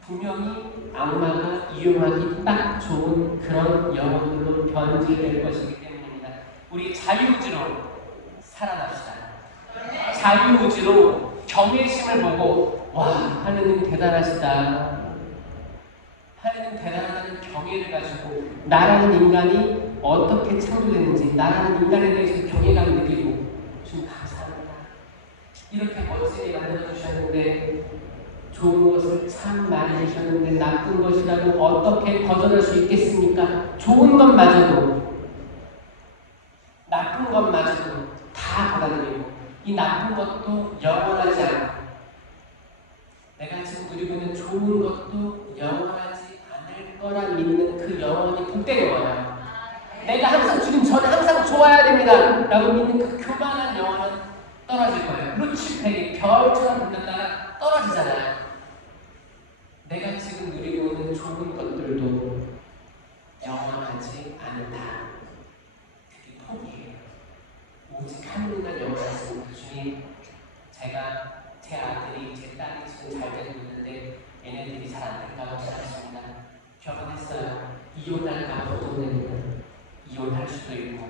분명히 악마가 이용하기 딱 좋은 그런 영혼들로 변질될 것이기 때문입니다. 우리 자유의지로 살아납시다. 자유의지로 경외심을 보고 와, 하느님 대단하시다. 하느님 대단하다는 경외를 가지고 나라는 인간이 어떻게 창조됐는지 나라는 인간에 대해서 경외감을 느끼고 주님 감사합니다. 이렇게 멋지게 만들어주셨는데 좋은 것을 참 많이 주셨는데 나쁜 것이라고 어떻게 거절할 수 있겠습니까? 좋은 것마저도 나쁜 것마저도 다 받아들이고 이 나쁜 것도 영원하지 않고 내가 지금 누리고 있는 좋은 것도 영원하지 않을 거라 믿는 그 영혼이 복된 거예요. 내가 항상 주님 저는 항상 좋아야 됩니다 라고 믿는 그 교만한 영혼은 떨어질 거예요. 루치펙이 별처럼 빛났다가 떨어지잖아요. 내가 지금 누리고 있는 좋은 것들도 영원하지 않는다. 그게 포기예요. 오직 하느님만 영원하십니다. 주님, 제가 제 아들이, 제 딸이 지금 잘 되고 있는데 얘네들이 잘 안 된다고 생각했습니다. 결혼했어요. 이혼할까 걱정됩니다. 이혼할 수도 있고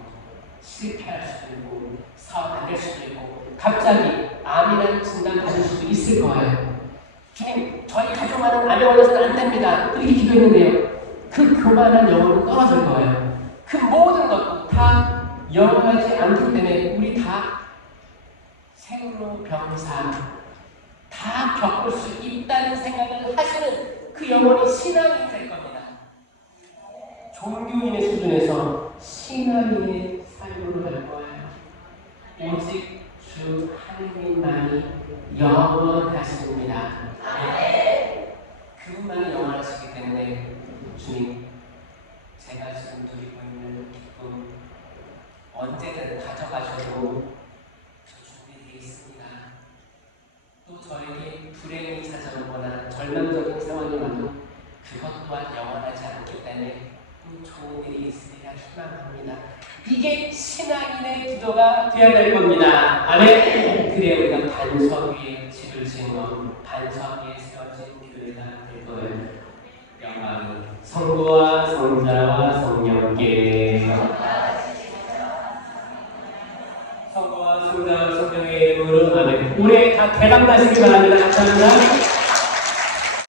실패할 수도 있고 사업 안 될 수도 있고 갑자기 암이라는 진단 받을 수도 있을 거예요. 주님, 저희 가족만은 암에 걸려서는 안 됩니다. 이렇게 기도했는데요. 그 교만한 영혼은 떨어질 거예요. 그 모든 것도 다 영원하지 않기 때문에 우리 다 생로병사 다 겪을 수 있다는 생각을 하시는 그 영혼이 신앙이 될 겁니다. 종교인의 수준에서 신앙인의 삶으로 갈 거예요. 오직 주 하느님만이 영원하십니다. 그분만이 영원하시기 때문에 주님, 제가 지금 누리고 있는 기쁨 언제든 가져가셔도 저 준비되어 있습니다. 또 저에게 불행이 찾아오거나 절망적인 상황이 와도 그것 또한 영원하지 않기 때문에 또 좋은 일이 있으리라 희망합니다. 이게 신앙인의 기도가 되어야 될 겁니다. 아멘. 그래 우리가 반석 위에 집을 지은 것, 반석 위에 세워진 교회가 될 거예요. 영광이 성부와 성자와 성령께 성부와 성자와 성령의 이름으로 아멘. 올해 다 대박 나시기 바랍니다. 감사합니다.